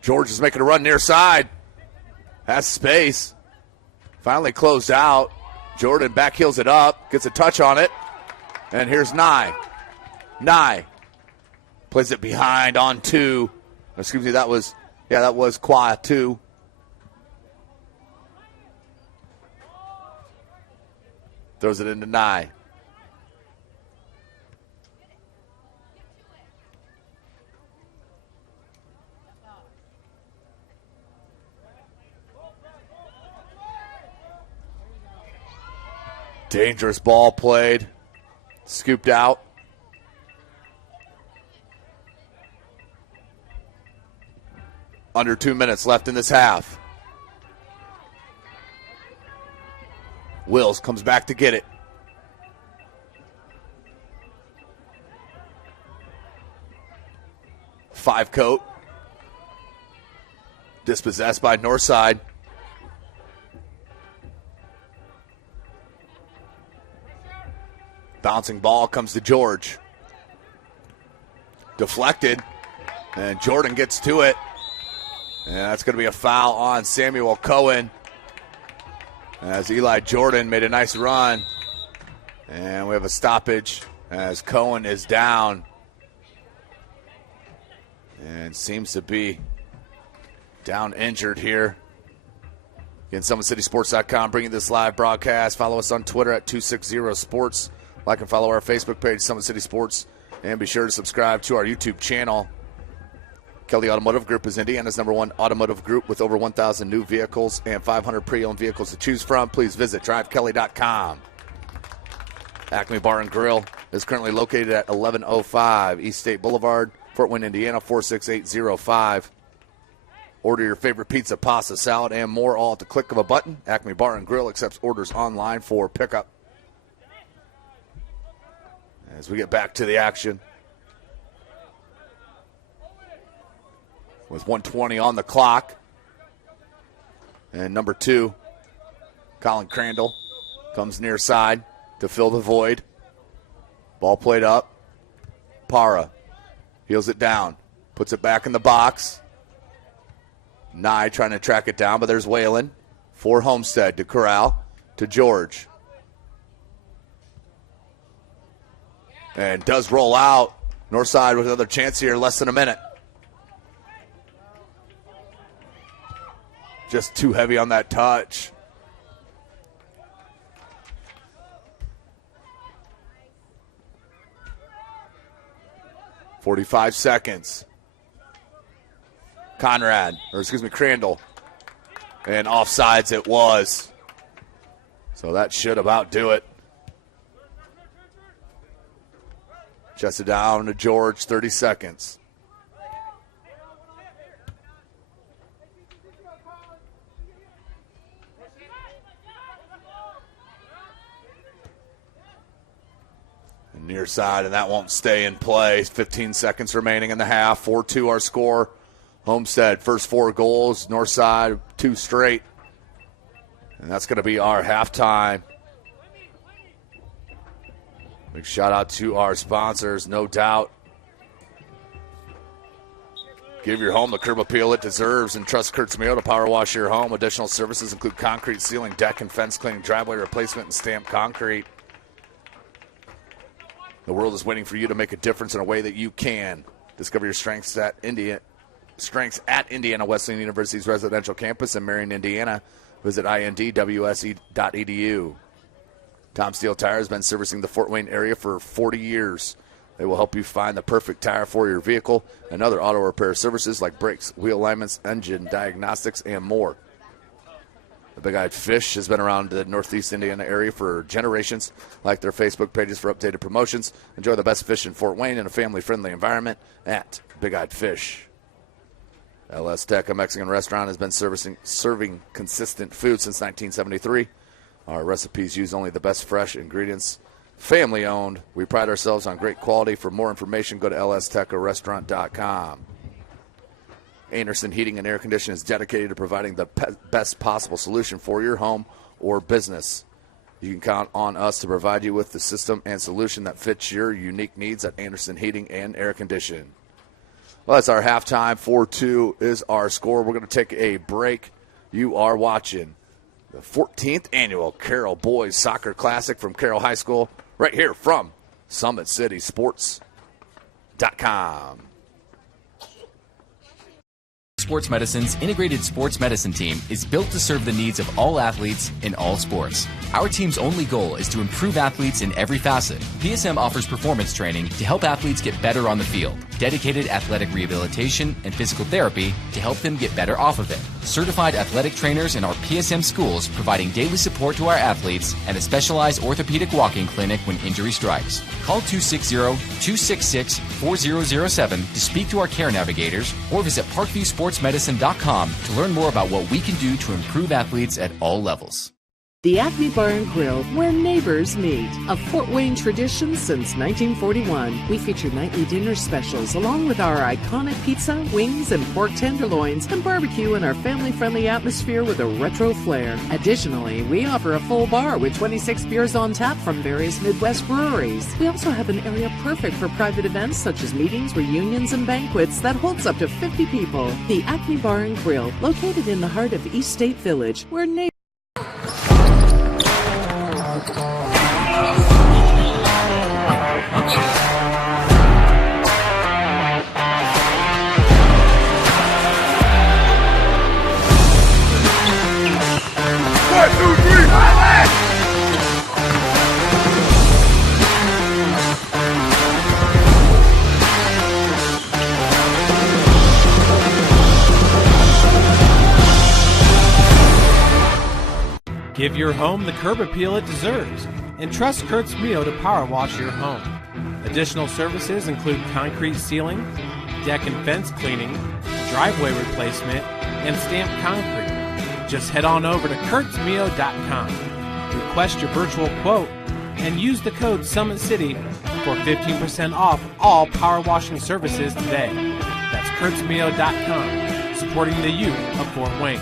George is making a run near side. Has space. Finally closed out. Jordan back heels it up. Gets a touch on it. And here's Nye. Nye. Plays it behind on 2. Excuse me, that was Qua 2. Throws it into Nye. Dangerous ball played. Scooped out. Under 2 minutes left in this half. Wills comes back to get it. Five coat. Dispossessed by Northside. Bouncing ball comes to George. Deflected. And Jordan gets to it. And that's going to be a foul on Samuel Cohen. As Eli Jordan made a nice run. And we have a stoppage as Cohen is down. And seems to be down injured here. Again, SummitCitySports.com bringing this live broadcast. Follow us on Twitter at 260sports. Like and follow our Facebook page, Summit City Sports. And be sure to subscribe to our YouTube channel. Kelly Automotive Group is Indiana's #1 automotive group with over 1,000 new vehicles and 500 pre-owned vehicles to choose from. Please visit drivekelly.com. Acme Bar and Grill is currently located at 1105 East State Boulevard, Fort Wayne, Indiana, 46805. Order your favorite pizza, pasta, salad, and more all at the click of a button. Acme Bar and Grill accepts orders online for pickup. As we get back to the action. With 1:20 on the clock. And number 2, Colin Crandall, comes near side to fill the void. Ball played up. Para heels it down. Puts it back in the box. Nye trying to track it down, but there's Whalen. For Homestead to Corral to George. And does roll out. Northside with another chance here, less than a minute. Just too heavy on that touch. .45 seconds. Crandall. And offsides it was. So that should about do it. Chested down to George, 30 seconds. Near side, and that won't stay in play. 15 seconds remaining in the half. 4-2 our score. Homestead, first 4 goals. North side, 2 straight. And that's going to be our halftime. Big shout out to our sponsors, no doubt. Give your home the curb appeal it deserves, and trust Kurtz Mayo to power wash your home. Additional services include concrete sealing, deck and fence cleaning, driveway replacement, and stamped concrete. The world is waiting for you to make a difference in a way that you can. Discover your strengths at Indiana Wesleyan University's residential campus in Marion, Indiana. Visit indwse.edu. Tom Steele Tire has been servicing the Fort Wayne area for 40 years. They will help you find the perfect tire for your vehicle and other auto repair services like brakes, wheel alignments, engine diagnostics, and more. The Big Eyed Fish has been around the Northeast Indiana area for generations. Like their Facebook pages for updated promotions. Enjoy the best fish in Fort Wayne in a family-friendly environment at Big Eyed Fish. LS Tech, a Mexican restaurant, has been serving consistent food since 1973. Our recipes use only the best fresh ingredients. Family owned. We pride ourselves on great quality. For more information, go to lstecharestaurant.com. Anderson Heating and Air Conditioning is dedicated to providing the best possible solution for your home or business. You can count on us to provide you with the system and solution that fits your unique needs at Anderson Heating and Air Conditioning. Well, that's our halftime. 4-2 is our score. We're going to take a break. You are watching the 14th annual Carroll Boys Soccer Classic from Carroll High School, right here from SummitCitySports.com. Sports Medicine's integrated sports medicine team is built to serve the needs of all athletes in all sports. Our team's only goal is to improve athletes in every facet. PSM offers performance training to help athletes get better on the field, dedicated athletic rehabilitation and physical therapy to help them get better off of it, certified athletic trainers in our PSM schools providing daily support to our athletes, and a specialized orthopedic walking clinic when injury strikes. Call 260-266-4007 to speak to our care navigators or visit ParkviewSportsMedicine.com to learn more about what we can do to improve athletes at all levels. The Acme Bar and Grill, where neighbors meet. A Fort Wayne tradition since 1941. We feature nightly dinner specials along with our iconic pizza, wings, and pork tenderloins, and barbecue in our family-friendly atmosphere with a retro flair. Additionally, we offer a full bar with 26 beers on tap from various Midwest breweries. We also have an area perfect for private events such as meetings, reunions, and banquets that holds up to 50 people. The Acme Bar and Grill, located in the heart of East State Village, where neighbors Give your home the curb appeal it deserves and trust Kurt's Mio to power wash your home. Additional services include concrete sealing, deck and fence cleaning, driveway replacement, and stamped concrete. Just head on over to kurtzmio.com, request your virtual quote, and use the code SummitCity for 15% off all power washing services today. That's kurtzmio.com, supporting the youth of Fort Wayne.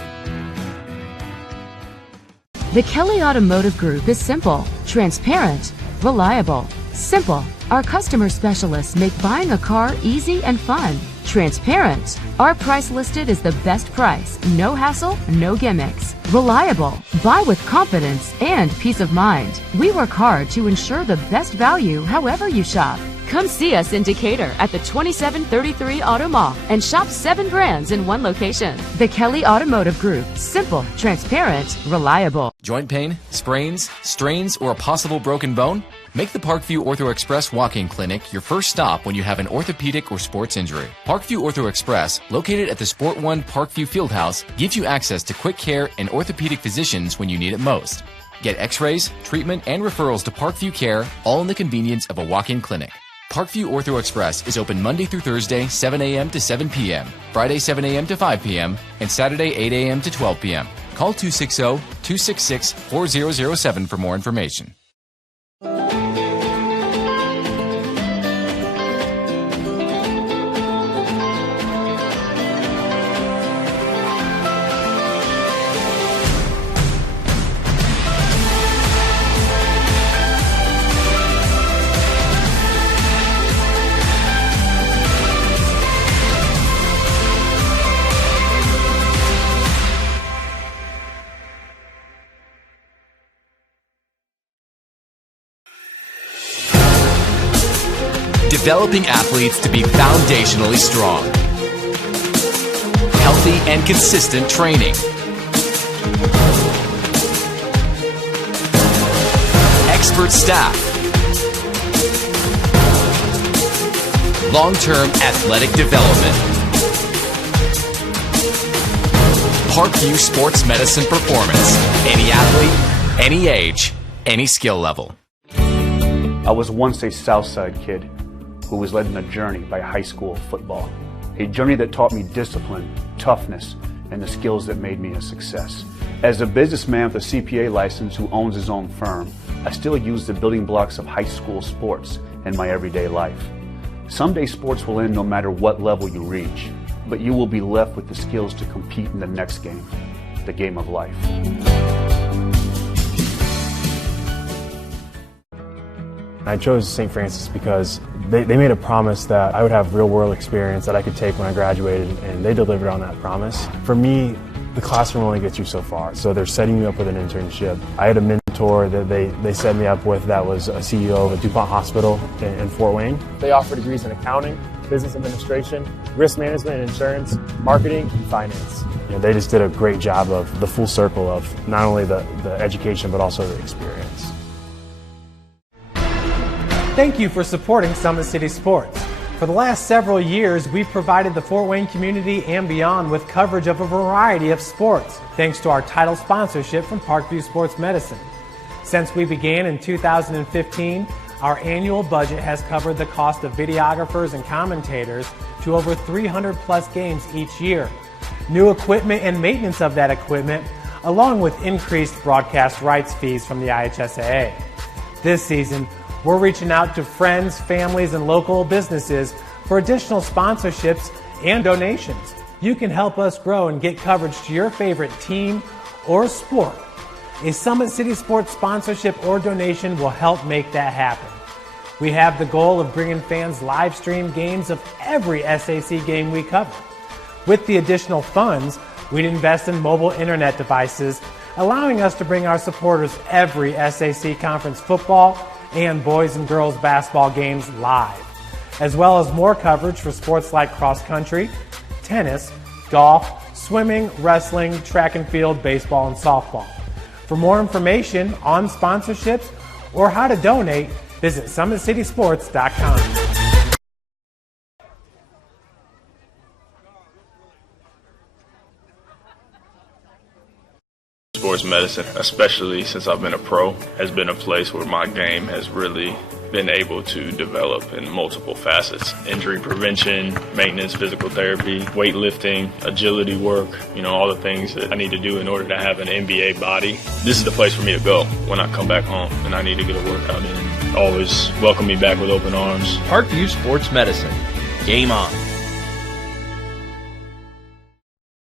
The Kelly Automotive Group is simple, transparent, reliable. Simple. Our customer specialists make buying a car easy and fun. Transparent. Our price listed is the best price. No hassle, no gimmicks. Reliable. Buy with confidence and peace of mind. We work hard to ensure the best value however you shop. Come see us in Decatur at the 2733 Auto Mall and shop 7 brands in one location. The Kelly Automotive Group. Simple, transparent, reliable. Joint pain, sprains, strains, or a possible broken bone? Make the Parkview Ortho Express walk-in clinic your first stop when you have an orthopedic or sports injury. Parkview Ortho Express, located at the Sport One Parkview Fieldhouse, gives you access to quick care and orthopedic physicians when you need it most. Get x-rays, treatment, and referrals to Parkview Care, all in the convenience of a walk-in clinic. Parkview Ortho Express is open Monday through Thursday, 7 a.m. to 7 p.m., Friday, 7 a.m. to 5 p.m., and Saturday, 8 a.m. to 12 p.m. Call 260-266-4007 for more information. Developing athletes to be foundationally strong. Healthy and consistent training. Expert staff. Long-term athletic development. Parkview Sports Medicine Performance. Any athlete, any age, any skill level. I was once a Southside kid who was led on a journey by high school football. A journey that taught me discipline, toughness, and the skills that made me a success. As a businessman with a CPA license who owns his own firm, I still use the building blocks of high school sports in my everyday life. Someday sports will end no matter what level you reach, but you will be left with the skills to compete in the next game, the game of life. I chose St. Francis because they made a promise that I would have real-world experience that I could take when I graduated, and they delivered on that promise. For me, the classroom only gets you so far, so they're setting me up with an internship. I had a mentor that they set me up with that was a CEO of a DuPont hospital in Fort Wayne. They offer degrees in accounting, business administration, risk management and insurance, marketing, and finance. You know, they just did a great job of the full circle of not only the education but also the experience. Thank you for supporting Summit City Sports. For the last several years, we've provided the Fort Wayne community and beyond with coverage of a variety of sports, thanks to our title sponsorship from Parkview Sports Medicine. Since we began in 2015, our annual budget has covered the cost of videographers and commentators to over 300 plus games each year. New equipment and maintenance of that equipment, along with increased broadcast rights fees from the IHSAA. This season, we're reaching out to friends, families, and local businesses for additional sponsorships and donations. You can help us grow and get coverage to your favorite team or sport. A Summit City Sports sponsorship or donation will help make that happen. We have the goal of bringing fans live stream games of every SAC game we cover. With the additional funds, we'd invest in mobile internet devices, allowing us to bring our supporters every SAC conference football and boys and girls basketball games live, as well as more coverage for sports like cross country, tennis, golf, swimming, wrestling, track and field, baseball, and softball. For more information on sponsorships or how to donate, visit SummitCitySports.com. Sports medicine, especially since I've been a pro, has been a place where my game has really been able to develop in multiple facets. Injury prevention, maintenance, physical therapy, weightlifting, agility work, all the things that I need to do in order to have an NBA body. This is the place for me to go when I come back home and I need to get a workout in. Always welcome me back with open arms. Parkview Sports Medicine. Game on.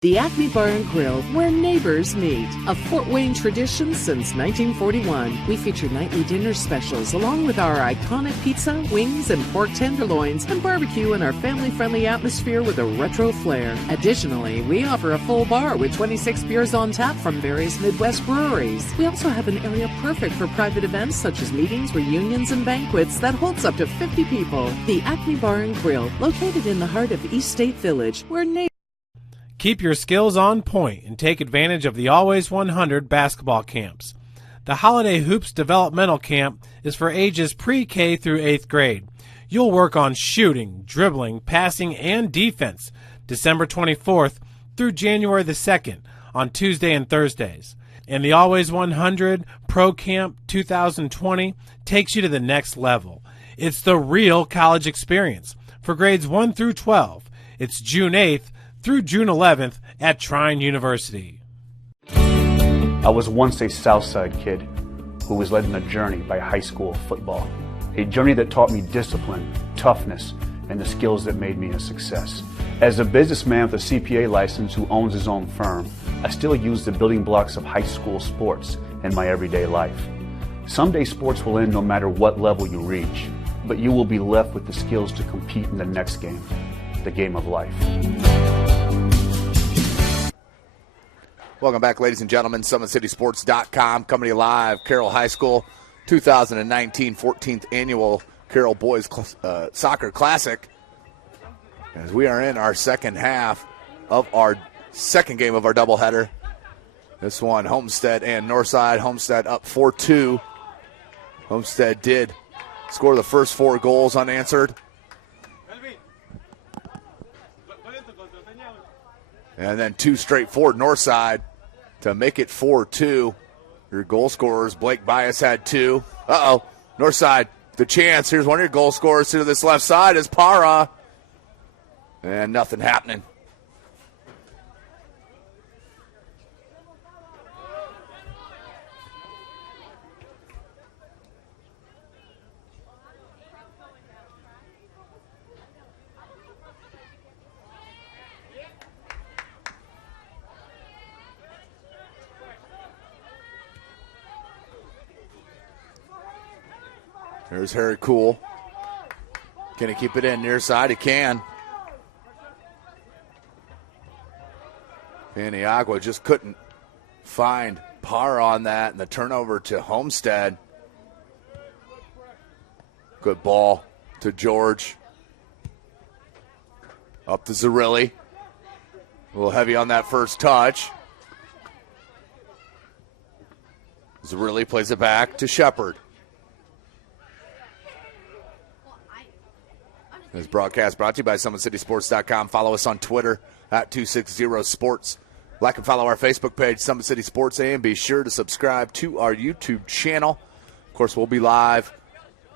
The Acme Bar and Grill, where neighbors meet. A Fort Wayne tradition since 1941. We feature nightly dinner specials along with our iconic pizza, wings, and pork tenderloins, and barbecue in our family-friendly atmosphere with a retro flair. Additionally, we offer a full bar with 26 beers on tap from various Midwest breweries. We also have an area perfect for private events such as meetings, reunions, and banquets that holds up to 50 people. The Acme Bar and Grill, located in the heart of East State Village, where neighbors Keep your skills on point and take advantage of the Always 100 basketball camps. The Holiday Hoops Developmental Camp is for ages pre-K through 8th grade. You'll work on shooting, dribbling, passing, and defense December 24th through January the 2nd on Tuesday and Thursdays. And the Always 100 Pro Camp 2020 takes you to the next level. It's the real college experience for grades 1 through 12. It's June 8th through June 11th at Trine University. I was once a Southside kid who was led on a journey by high school football. A journey that taught me discipline, toughness, and the skills that made me a success. As a businessman with a CPA license who owns his own firm, I still use the building blocks of high school sports in my everyday life. Someday sports will end no matter what level you reach, but you will be left with the skills to compete in the next game, the game of life. Welcome back, ladies and gentlemen. SummitCitySports.com coming to you live. Carroll High School 2019 14th Annual Carroll Boys Soccer Classic. As we are in our second half of our second game of our doubleheader. This one, Homestead and Northside. Homestead up 4-2. Homestead did score the first 4 goals unanswered. And then 2 straight forward Northside to make it 4-2. Your goal scorers, Blake Bias had 2. Northside, the chance. Here's one of your goal scorers to this left side is Para. And nothing happening. There's Harry Cool. Can he keep it in near side? He can. Paniagua just couldn't find par on that, and the turnover to Homestead. Good ball to George. Up to Zerilli. A little heavy on that first touch. Zerilli plays it back to Shepard. This broadcast brought to you by SummitCitySports.com. Follow us on Twitter at 260sports. Like and follow our Facebook page, Summit City Sports, and be sure to subscribe to our YouTube channel. Of course, we'll be live.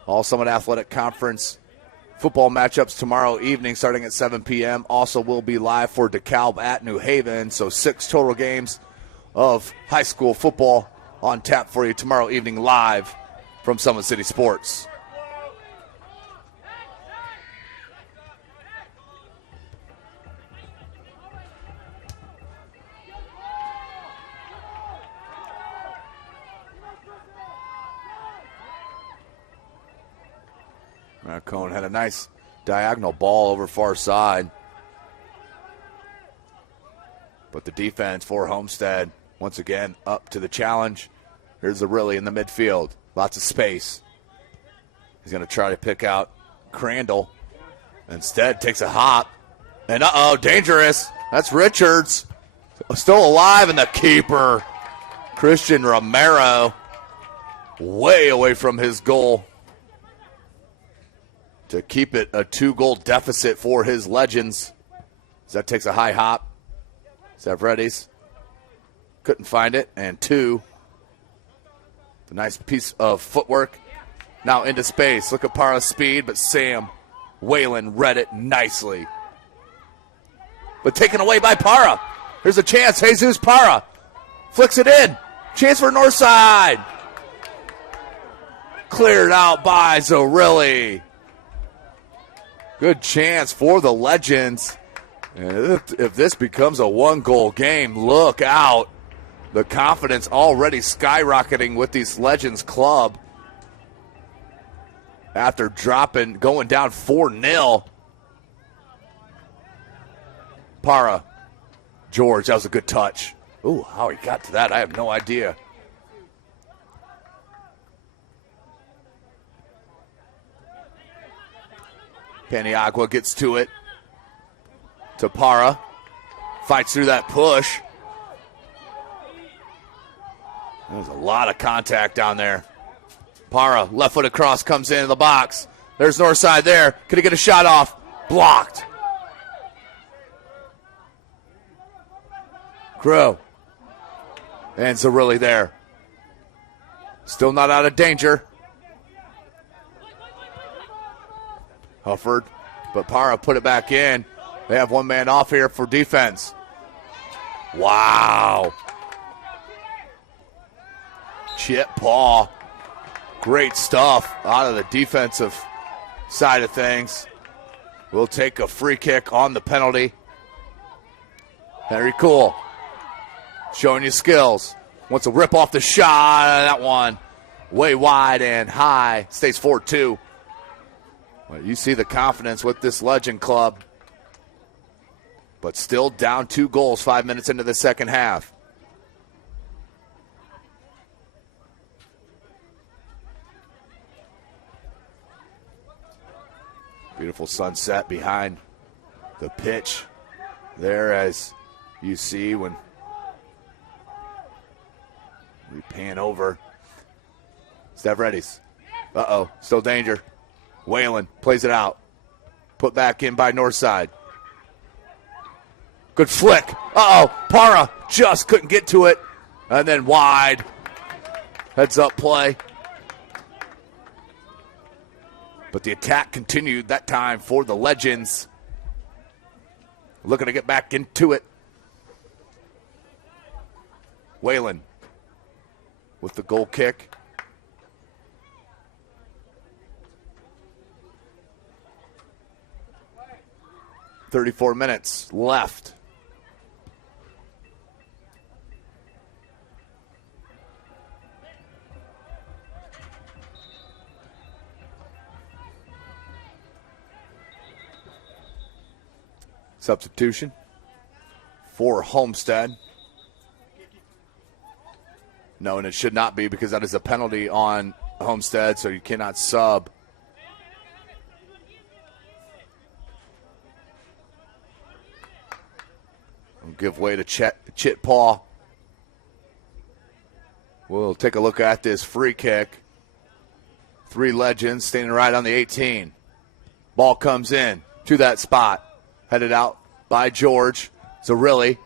All Summit Athletic Conference football matchups tomorrow evening starting at 7 p.m. Also, we'll be live for DeKalb at New Haven. So 6 total games of high school football on tap for you tomorrow evening live from Summit City Sports. Cohn had a nice diagonal ball over far side. But the defense for Homestead, once again, up to the challenge. Here's Zerilli in the midfield. Lots of space. He's going to try to pick out Crandall. Instead, takes a hop. And dangerous. That's Richards. Still alive, and the keeper, Christian Romero, way away from his goal to keep it a 2-goal deficit for his Legends. That takes a high hop. Zavredes couldn't find it, and 2. A nice piece of footwork. Now into space. Look at Para's speed, but Sam Whalen read it nicely. But taken away by Para. Here's a chance. Jesus Para flicks it in. Chance for Northside. Cleared out by Zerilli. Good chance for the Legends. And if this becomes a 1-goal game, look out. The confidence already skyrocketing with these Legends club. After going down 4-0. Para. George, that was a good touch. Ooh, how he got to that, I have no idea. Paniagua gets to it. To Para. Fights through that push. There's a lot of contact down there. Para, left foot across, comes in the box. There's Northside there. Could he get a shot off? Blocked. Crow. And Zerilli there. Still not out of danger. Hufford, but Para put it back in. They have one man off here for defense. Wow. Chip Paul. Great stuff out of the defensive side of things. We'll take a free kick on the penalty. Very cool. Showing you skills. Wants to rip off the shot. That one way wide and high. Stays 4-2. Well, you see the confidence with this Legend club. But still down 2 goals 5 minutes into the second half. Beautiful sunset behind the pitch there, as you see when we pan over. Stavridis. Still danger. Whalen plays it out. Put back in by Northside. Good flick. Para just couldn't get to it. And then wide. Heads up play. But the attack continued that time for the Legends. Looking to get back into it. Whalen with the goal kick. .34 minutes left. Substitution for Homestead. No, and it should not be because that is a penalty on Homestead, so you cannot sub. We'll give way to Chit Paw. We'll take a look at this free kick. 3 legends standing right on the 18. Ball comes in to that spot. Headed out by George. Zarilli.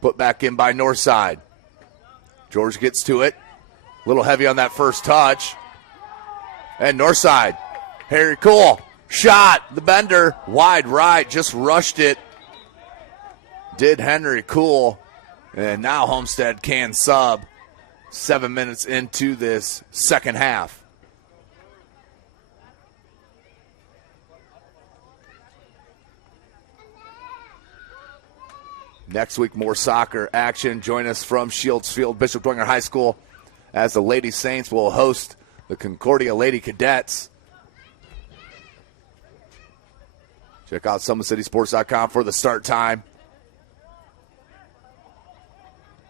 Put back in by Northside. George gets to it. A little heavy on that first touch. And Northside. Harry Cool. Shot. The bender. Wide right. Just rushed it. Did Henry Cool. And now Homestead can sub 7 minutes into this second half. Next week, more soccer action. Join us from Shields Field, Bishop Dwenger High School, as the Lady Saints will host the Concordia Lady Cadets. Check out SummitCitySports.com for the start time.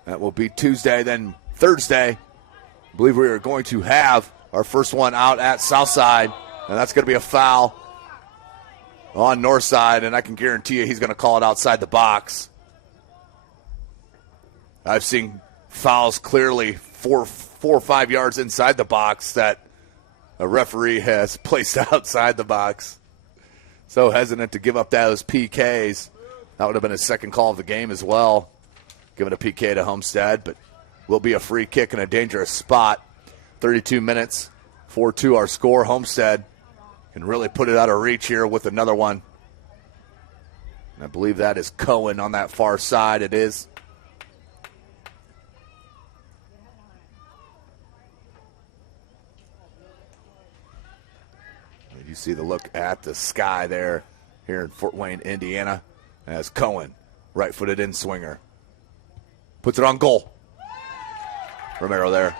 That will be Tuesday, then Thursday. I believe we are going to have our first one out at Southside, and that's going to be a foul on Northside, and I can guarantee you he's going to call it outside the box. I've seen fouls clearly 4 or 5 yards inside the box that a referee has placed outside the box. So hesitant to give up those PKs. That would have been his second call of the game as well. Giving a PK to Homestead, but will be a free kick in a dangerous spot. 32 minutes, 4-2 our score. Homestead can really put it out of reach here with another one. And I believe that is Cohen on that far side. It is. You see the look at the sky there here in Fort Wayne, Indiana, as Cohen, right-footed in swinger. Puts it on goal. Romero there.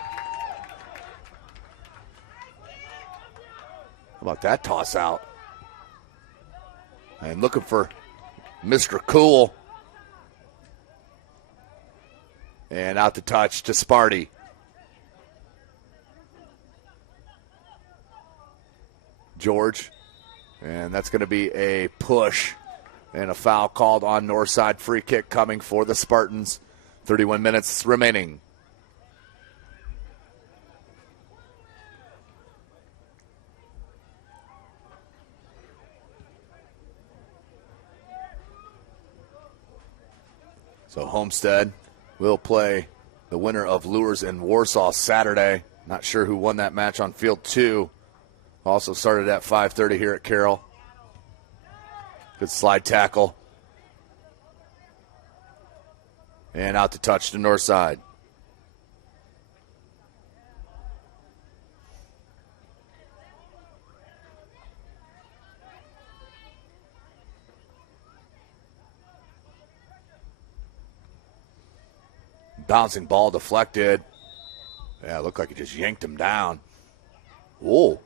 How about that toss out? And looking for Mr. Cool. And out the touch to Sparty. George. And that's going to be a push and a foul called on Northside. Free kick coming for the Spartans. 31 minutes remaining. So Homestead will play the winner of Lures in Warsaw Saturday. Not sure who won that match on field 2. Also started at 5:30 here at Carroll. Good slide tackle. And out to touch to Northside. Bouncing ball deflected. Yeah, it looked like he just yanked him down. Whoa.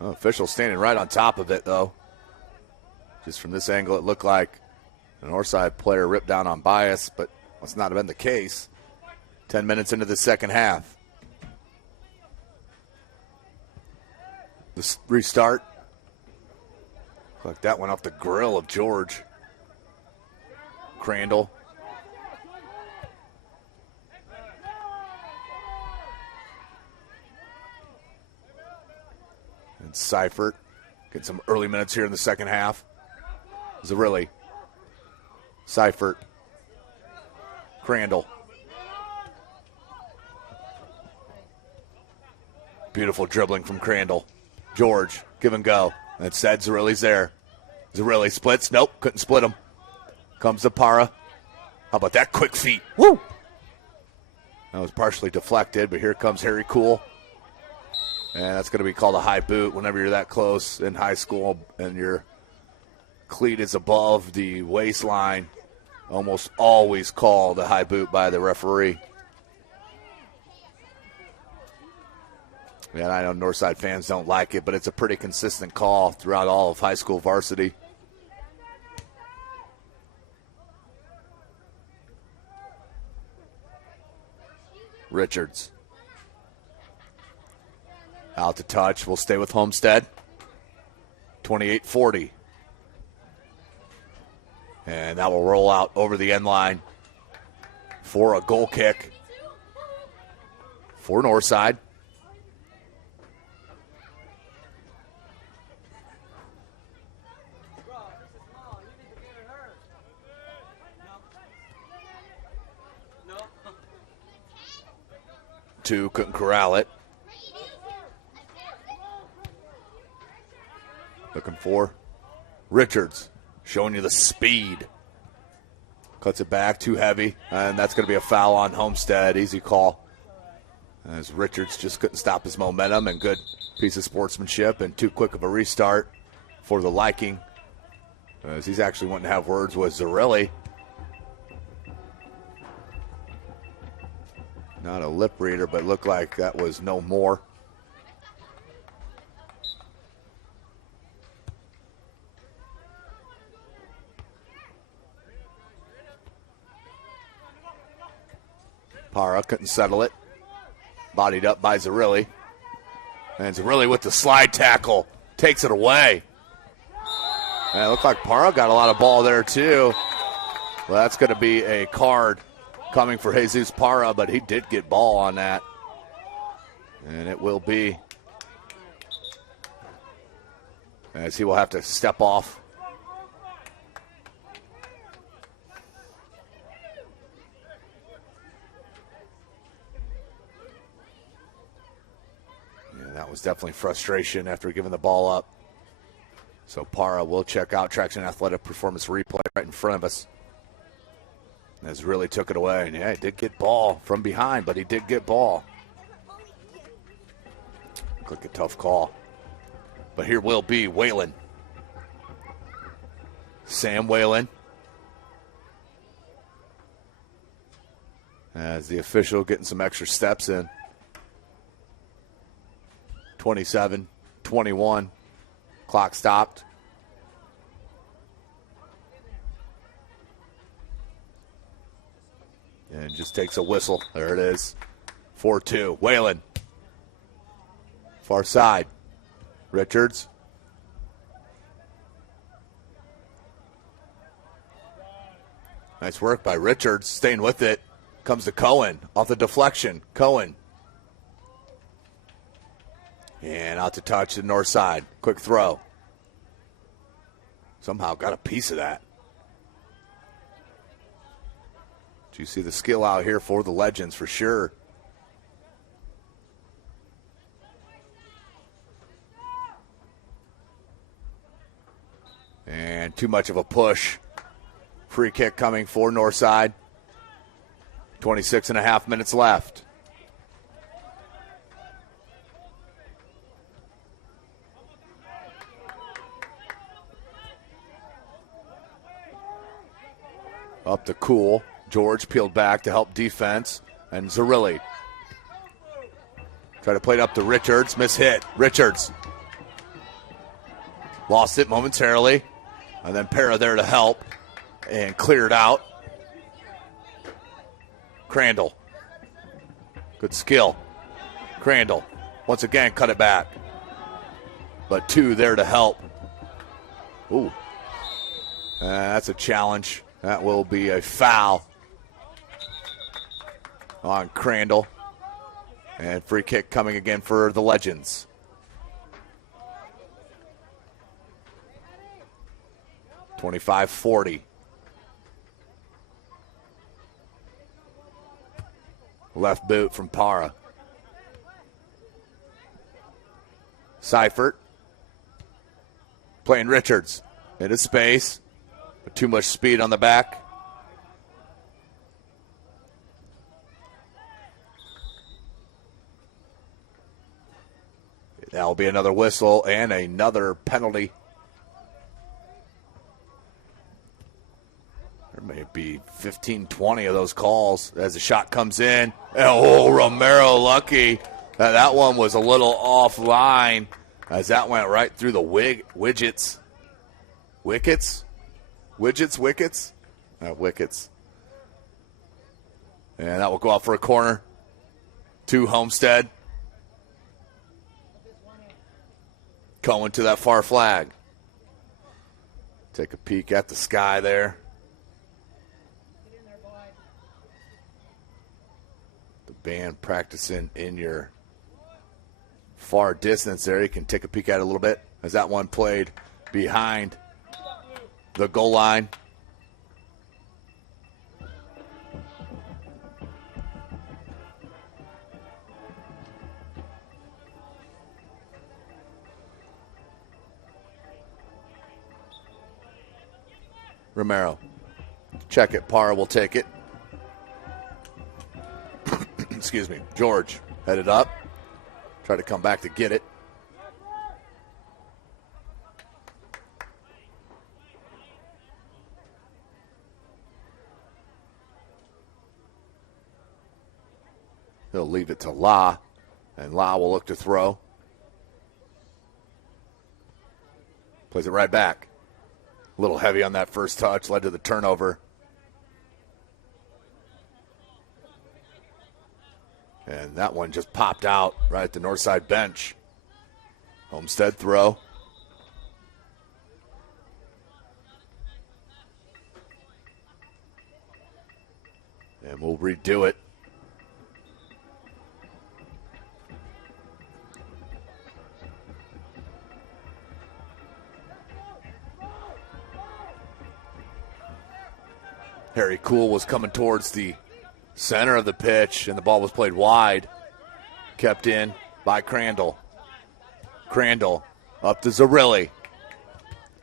Oh, official standing right on top of it, though. Just from this angle, it looked like an Northside player ripped down on bias, but must not have been the case. 10 minutes into the second half. The restart. Looked like that went off the grill of George. Crandall. And Seifert. Get some early minutes here in the second half. Zarilli. Seifert. Crandall. Beautiful dribbling from Crandall. George, give and go. And said Zarilli's there. Zarilli splits. Nope, couldn't split him. Comes to Para. How about that quick feet? Woo! That was partially deflected, but here comes Harry Cool. And that's going to be called a high boot whenever you're that close in high school and your cleat is above the waistline. Almost always called a high boot by the referee. And I know Northside fans don't like it, but it's a pretty consistent call throughout all of high school varsity. Richards. Out to touch. We'll stay with Homestead. 28-40. And that will roll out over the end line for a goal kick for Northside. Two, couldn't corral it. Looking for Richards, showing you the speed. Cuts it back, too heavy, and that's going to be a foul on Homestead. Easy call. As Richards just couldn't stop his momentum, and good piece of sportsmanship, and too quick of a restart for the Liking. As he's actually wanting to have words with Zarelli. Not a lip reader, but looked like that was no more. Para couldn't settle it. Bodied up by Zarelli. And Zarelli with the slide tackle. Takes it away. And it looked like Para got a lot of ball there too. Well, that's going to be a card coming for Jesus Para, but he did get ball on that. And it will be, as he will have to step off. Yeah, that was definitely frustration after giving the ball up. So Para will check out. Traction Athletic Performance replay right in front of us. As really took it away. And yeah, he did get ball from behind, but he did get ball. Looked like a tough call. But here will be Whalen. Sam Whalen. As the official getting some extra steps in. 27-21. Clock stopped. And just takes a whistle. There it is. 4-2. Whalen. Far side. Richards. Nice work by Richards. Staying with it. Comes to Cohen. Off the deflection. Cohen. And out to touch the north side. Quick throw. Somehow got a piece of that. You see the skill out here for the Legends for sure. And too much of a push. Free kick coming for Northside. 26.5 minutes left. Up to Cool. George peeled back to help defense. And Zarelli. Try to play it up to Richards. Miss hit. Richards. Lost it momentarily. And then Para there to help. And cleared out. Crandall. Good skill. Crandall. Once again cut it back. But two there to help. Ooh. That's a challenge. That will be a foul on Crandall. And free kick coming again for the Legends. (25-40). Left boot from Para. Seifert. Playing Richards. Into space. But too much speed on the back. That'll be another whistle and another penalty. There may be 15, 20 of those calls as the shot comes in. Oh, Romero lucky. That one was a little offline as that went right through the widgets. Wickets? Widgets, wickets? Wickets. And that will go out for a corner. to Homestead. Going to that far flag. Take a peek at the sky there. The band practicing in your far distance there. You can take a peek at it a little bit as that one played behind the goal line. Romero. Check it. Parra will take it. Excuse me. George headed up. Try to come back to get it. He'll leave it to La, and La will look to throw. Plays it right back. A little heavy on that first touch, led to the turnover. And that one just popped out right at the north side bench. Homestead throw. And we'll redo it. Harry Cool was coming towards the center of the pitch, and the ball was played wide. Kept in by Crandall. Crandall up to Zarilli.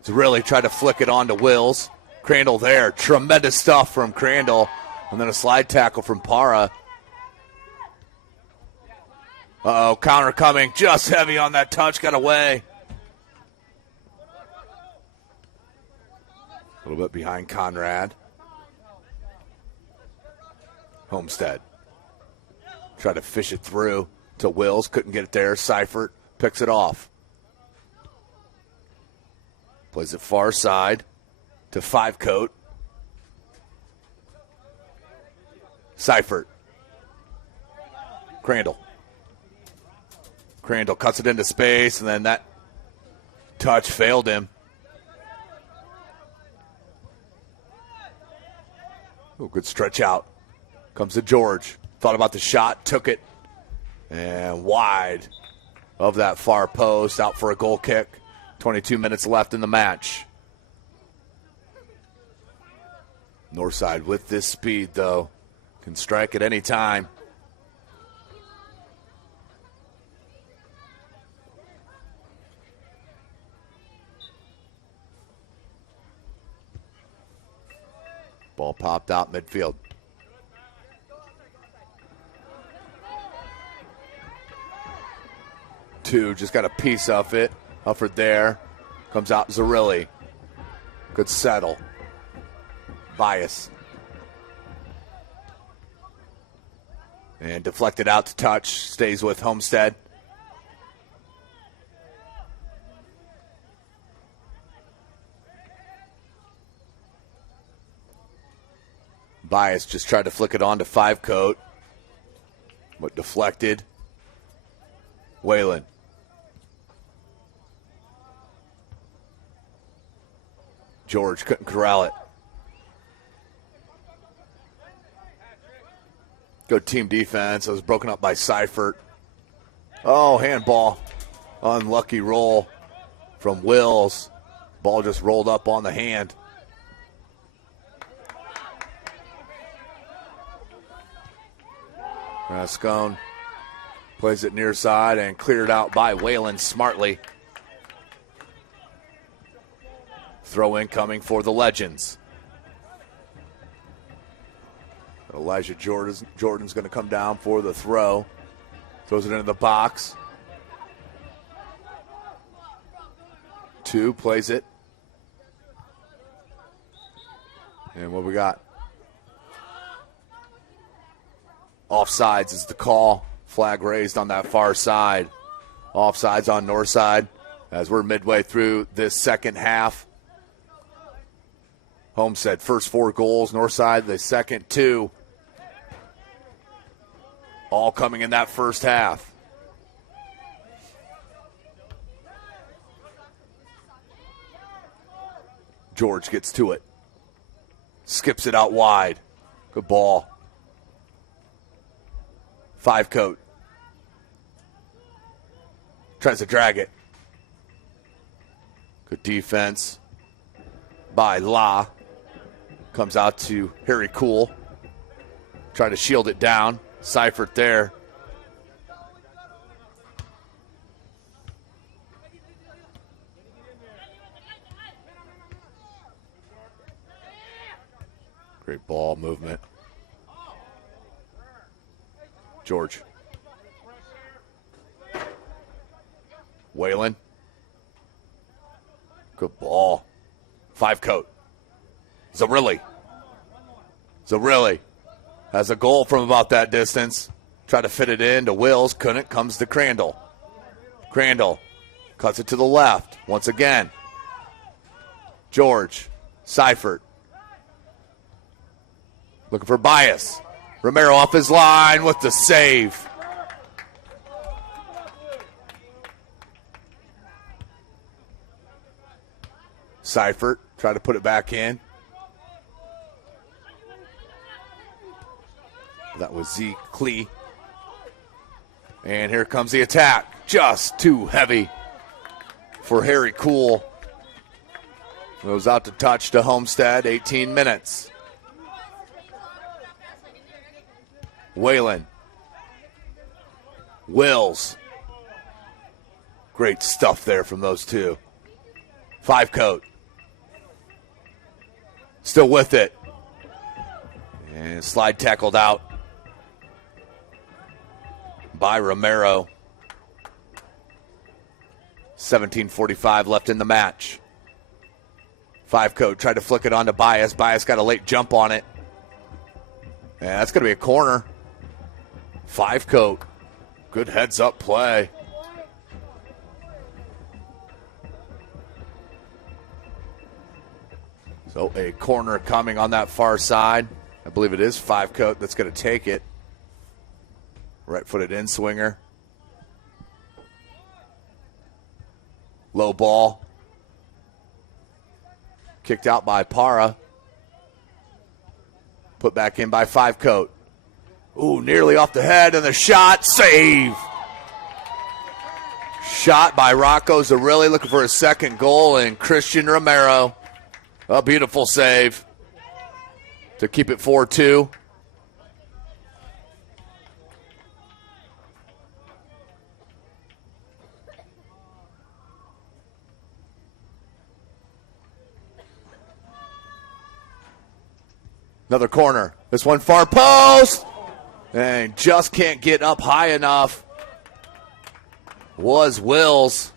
Zarilli tried to flick it on to Wills. Crandall there. Tremendous stuff from Crandall. And then a slide tackle from Parra. Uh-oh, counter coming. Just heavy on that touch. Got away. A little bit behind Conrad. Homestead. Tried to fish it through to Wills. Couldn't get it there. Seifert picks it off. Plays it far side to Five Coat. Seifert. Crandall. Crandall cuts it into space, and then that touch failed him. Oh, good stretch out. Comes to George. Thought about the shot, took it, and wide of that far post, out for a goal kick. 22 minutes left in the match. Northside with this speed, though, can strike at any time. Ball popped out midfield. Two, just got a piece of it. Hufford there. Comes out Zarilli. Good settle. Bias. And deflected out to touch. Stays with Homestead. Bias just tried to flick it on to Five Coat. But deflected. Whalen. George couldn't corral it. Good team defense. It was broken up by Seifert. Oh, handball. Unlucky roll from Wills. Ball just rolled up on the hand. Rascone plays it near side and cleared out by Whalen smartly. Throw in coming for the Legends. Elijah Jordan's going to come down for the throw. Throws it into the box. Two, plays it. And what we got? Offsides is the call. Flag raised on that far side. Offsides on north side as we're midway through this second half. Homestead, first 4 goals. North side, the second 2. All coming in that first half. George gets to it. Skips it out wide. Good ball. 5-coat. Tries to drag it. Good defense by La. Comes out to Harry Cool. Trying to shield it down. Seifert there. Great ball movement. George. Whalen. Good ball. 5-coat. Zarilli has a goal from about that distance. Tried to fit it in to Wills. Couldn't. Comes to Crandall. Crandall cuts it to the left. Once again. George. Seifert. Looking for Bias. Romero off his line with the save. Seifert tried to put it back in. That was Zeke Klee. And here comes the attack. Just too heavy for Harry Cool. Goes out to touch to Homestead. 18 minutes. Whalen. Wills. Great stuff there from those two. 5-coat. Still with it. And slide tackled out by Romero. 17:45 left in the match. 5-coat tried to flick it on to Bias. Bias got a late jump on it. And that's going to be a corner. 5-coat. Good heads-up play. So a corner coming on that far side. I believe it is 5-coat that's going to take it. Right-footed in-swinger. Low ball. Kicked out by Para. Put back in by 5-coat. Ooh, nearly off the head, and the shot, save. Shot by Rocco Zarilli, looking for his second goal, and Christian Romero. A beautiful save to keep it 4-2. Another corner. This one far post. And just can't get up high enough. Was Wills.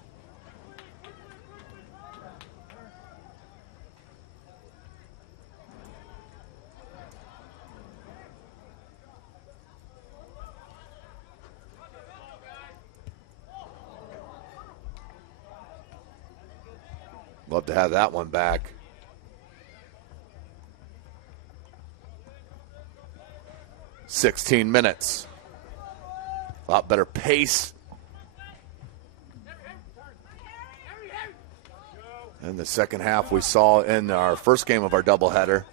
Love to have that one back. $16 minutes. A lot better pace. In the second half we saw in our first game of our doubleheader.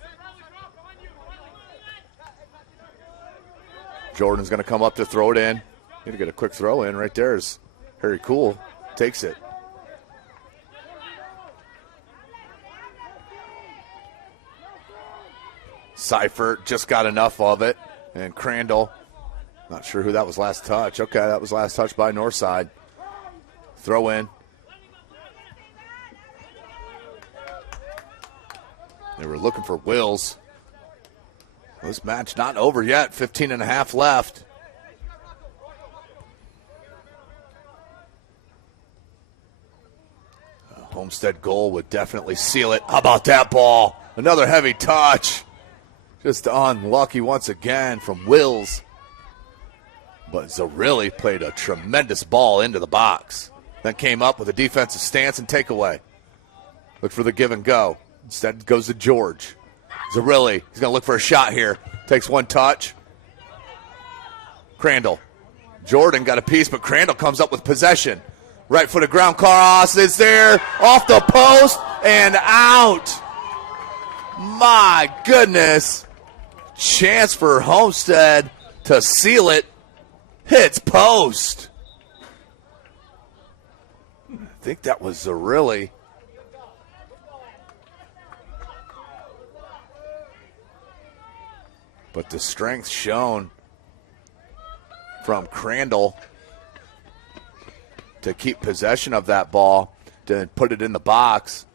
Jordan's going to come up to throw it in. Need to get a quick throw in right there as Harry Cool takes it. Seifert just got enough of it. And Crandall, not sure who that was last touch. Okay, that was last touch by Northside. Throw in. They were looking for Wills. This match not over yet. 15 and a half left. A Homestead goal would definitely seal it. How about that ball? Another heavy touch. Just unlucky once again from Wills. But Zarilli played a tremendous ball into the box. Then came up with a defensive stance and takeaway. Look for the give and go. Instead goes to George. Zarilli, he's going to look for a shot here. Takes one touch. Crandall. Jordan got a piece, but Crandall comes up with possession. Right footed ground cross is there, off the post and out. My goodness. Chance for Homestead to seal it. Hits post. I think that was Zerilli. But the strength shown from Crandall to keep possession of that ball, to put it in the box.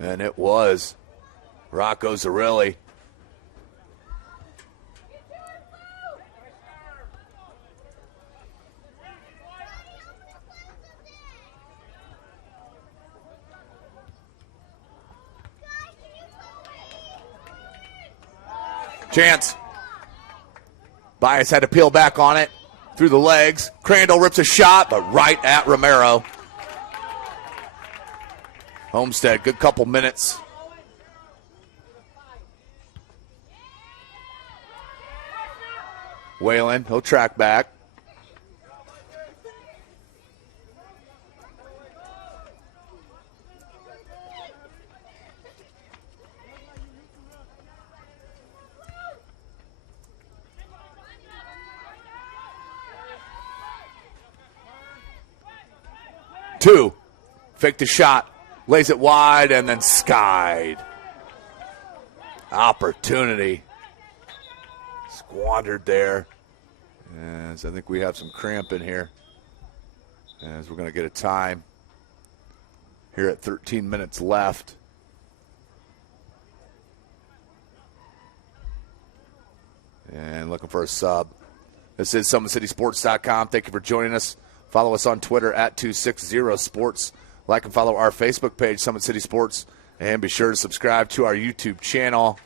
And it was Rocco Zerilli. Chance. Bias had to peel back on it through the legs. Crandall rips a shot, but right at Romero. Homestead, good couple minutes. Whalen, he'll track back. Two, faked a shot, lays it wide, and then skied. Opportunity squandered there. As I think we have some cramp in here, as we're going to get a time here at 13 minutes left. And looking for a sub. This is SummitCitySports.com. Thank you for joining us. Follow us on Twitter at 260sports. Like and follow our Facebook page, Summit City Sports. And be sure to subscribe to our YouTube channel.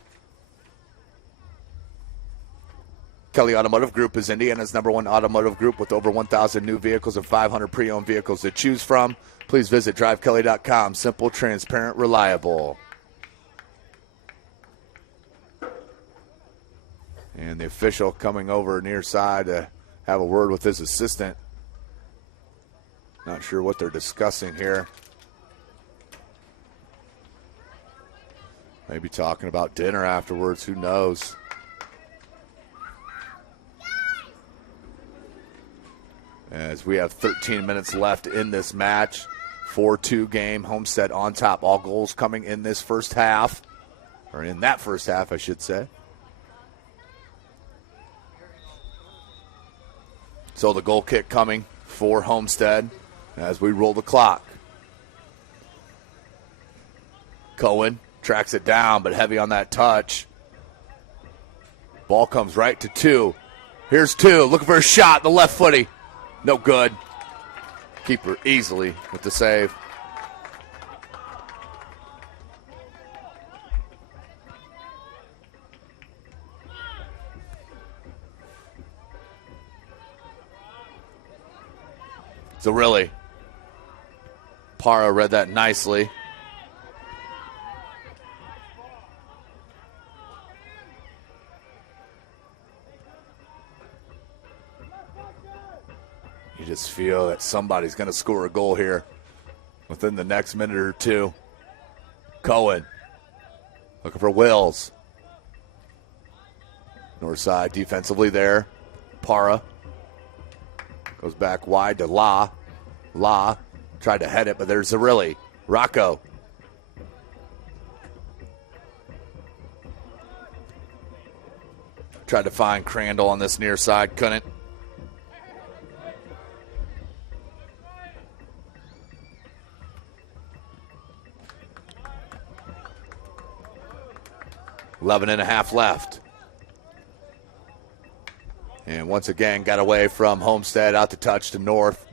Kelly Automotive Group is Indiana's #1 automotive group with over 1,000 new vehicles and 500 pre-owned vehicles to choose from. Please visit drivekelly.com. Simple, transparent, reliable. And the official coming over near side to have a word with his assistant. Not sure what they're discussing here. Maybe talking about dinner afterwards. Who knows? As we have 13 minutes left in this match. 4-2 game. Homestead on top. All goals coming in this first half. Or in that first half, I should say. So the goal kick coming for Homestead as we roll the clock. Cohen tracks it down, but heavy on that touch. Ball comes right to two. Here's two, looking for a shot, the left footy. No good. Keeper easily with the save. Zerilli. Parra read that nicely. You just feel that somebody's going to score a goal here within the next minute or two. Cohen looking for Wills. North side defensively there. Parra. Goes back wide to La. La tried to head it, but there's Zerilli. Rocco. Tried to find Crandall on this near side. Couldn't. Eleven and a half left. And once again, got away from Homestead, out the touch to North.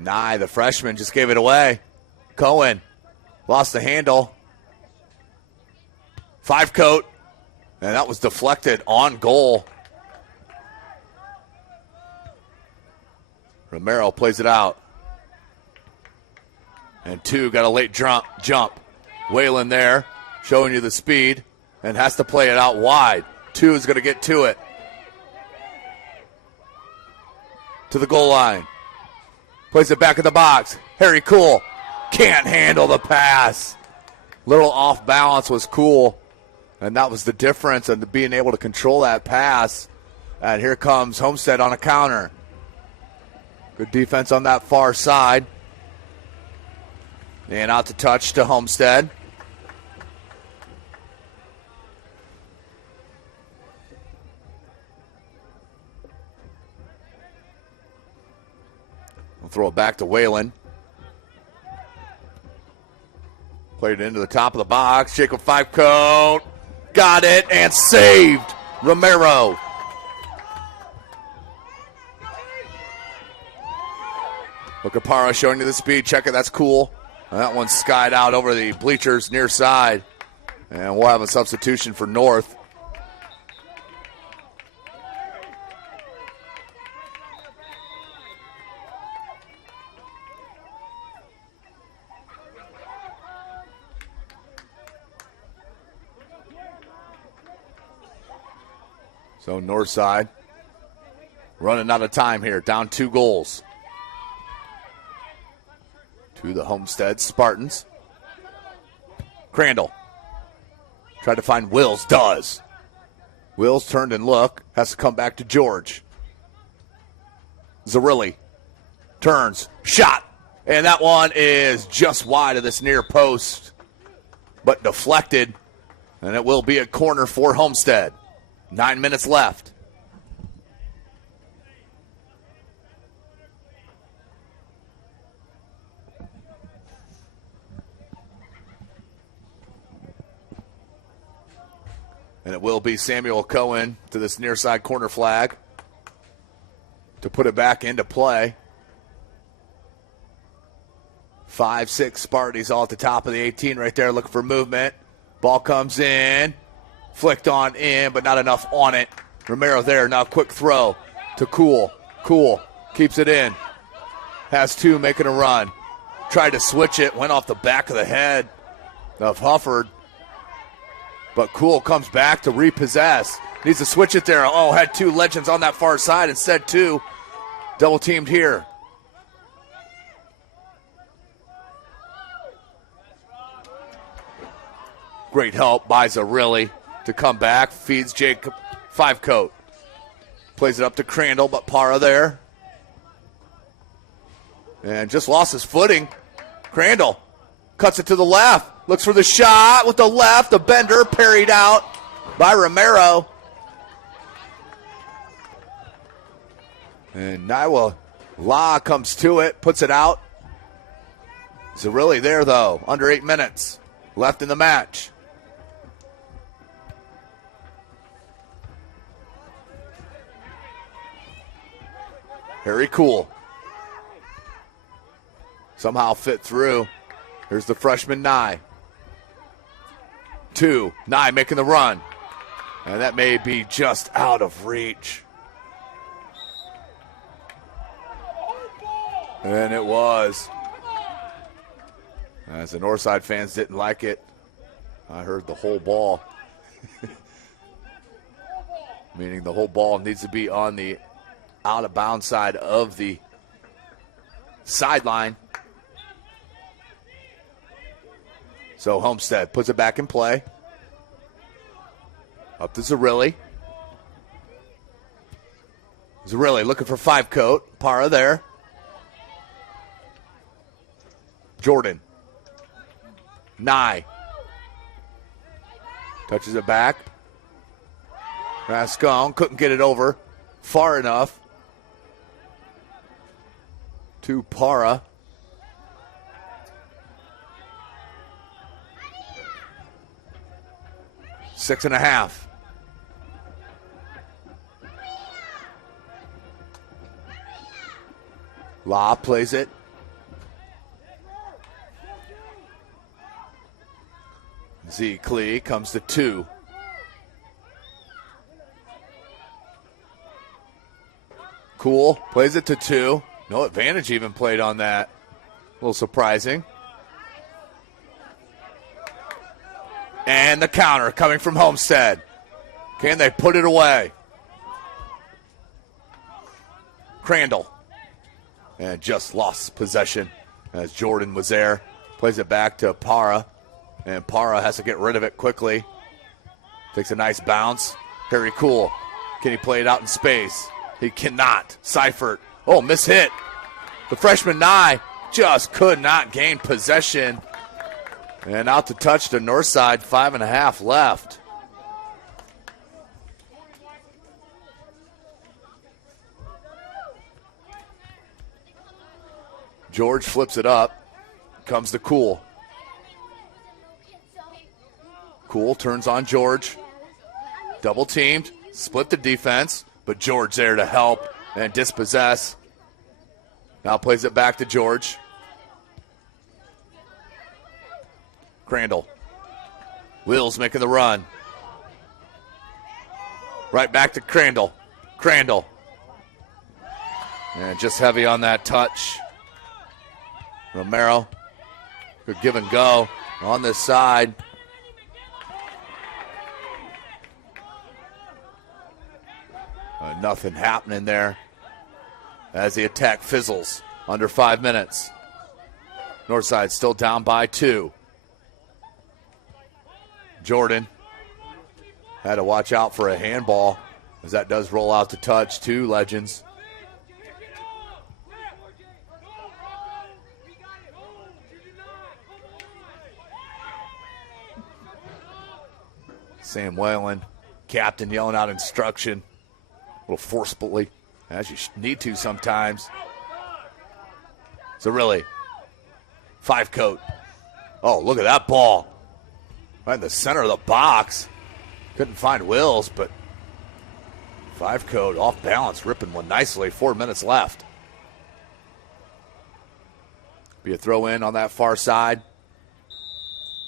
Nye, the freshman, just gave it away. Cohen lost the handle. Five coat, and that was deflected on goal. Romero plays it out. And two got a late jump. Whalen there, showing you the speed, and has to play it out wide. 2 is going to get to it. To the goal line. Plays it back in the box. Harry Cool can't handle the pass. Little off balance was Cool. And that was the difference in being able to control that pass. And here comes Homestead on a counter. Good defense on that far side. And out to touch to Homestead. We'll throw it back to Whalen. Played it into the top of the box. Jacob Fivecoat. Got it and saved. Romero. Look at Parra showing you the speed. Check it. That's cool. And that one skied out over the bleachers near side. And we'll have a substitution for North. So North side running out of time here. Down 2 goals. To the Homestead Spartans. Crandall. Tried to find Wills. Does. Wills turned and looked. Has to come back to George. Zarilli. Turns. Shot. And that one is just wide of this near post. But deflected. And it will be a corner for Homestead. 9 minutes left. And it will be Samuel Cohen to this near side corner flag to put it back into play. 5-6 Sparties all at the top of the 18 right there looking for movement. Ball comes in. Flicked on in, but not enough on it. Romero there, now quick throw to Cool. Cool keeps it in. Has 2 making a run. Tried to switch it, went off the back of the head of Hufford. But Cool comes back to repossess. Needs to switch it there. Oh, had 2 legends on that far side. Instead 2 double teamed here. Great help by Zarilli to come back. Feeds Jacob Fivecoat. Plays it up to Crandall, but Parra there. And just lost his footing. Crandall cuts it to the left. Looks for the shot with the left. The bender parried out by Romero. And Niwa La comes to it, puts it out. Zarilli there, though. Under 8 minutes left in the match. Very cool. Somehow fit through. Here's the freshman Nye. 2. Nye making the run. And that may be just out of reach. And it was. As the Northside fans didn't like it, I heard the whole ball. Meaning the whole ball needs to be on the out of bounds side of the sideline. So Homestead puts it back in play. Up to Zarilli. Zarilli looking for Fivecoat. Parra there. Jordan. Nye. Touches it back. Rascon couldn't get it over far enough. To Parra. Six and a half. La plays it. Z Klee comes to 2. Cool plays it to 2. No advantage even played on that. A little surprising. And the counter coming from Homestead. Can they put it away? Crandall. And just lost possession as Jordan was there. Plays it back to Para. And Para has to get rid of it quickly. Takes a nice bounce. Very cool. Can he play it out in space? He cannot. Seifert. Oh, mishit. The freshman Nye just could not gain possession. And out to touch the north side. 5.5 left. George flips it up. Comes to Cool. Cool turns on George. Double teamed. Split the defense. But George there to help and dispossess. Now plays it back to George. Crandall. Wills making the run. Right back to Crandall. Crandall. And just heavy on that touch. Romero. Good give and go on this side. Nothing happening there as the attack fizzles. Under 5 minutes. Northside still down by 2. Jordan had to watch out for a handball as that does roll out to touch. 2 Legends. Sam Whalen, captain, yelling out instruction a little forcefully, as you need to sometimes. So really, 5 coat. Oh, look at that ball. Right in the center of the box. Couldn't find Wills, but 5 coat off balance, ripping one nicely. 4 minutes left. Be a throw in on that far side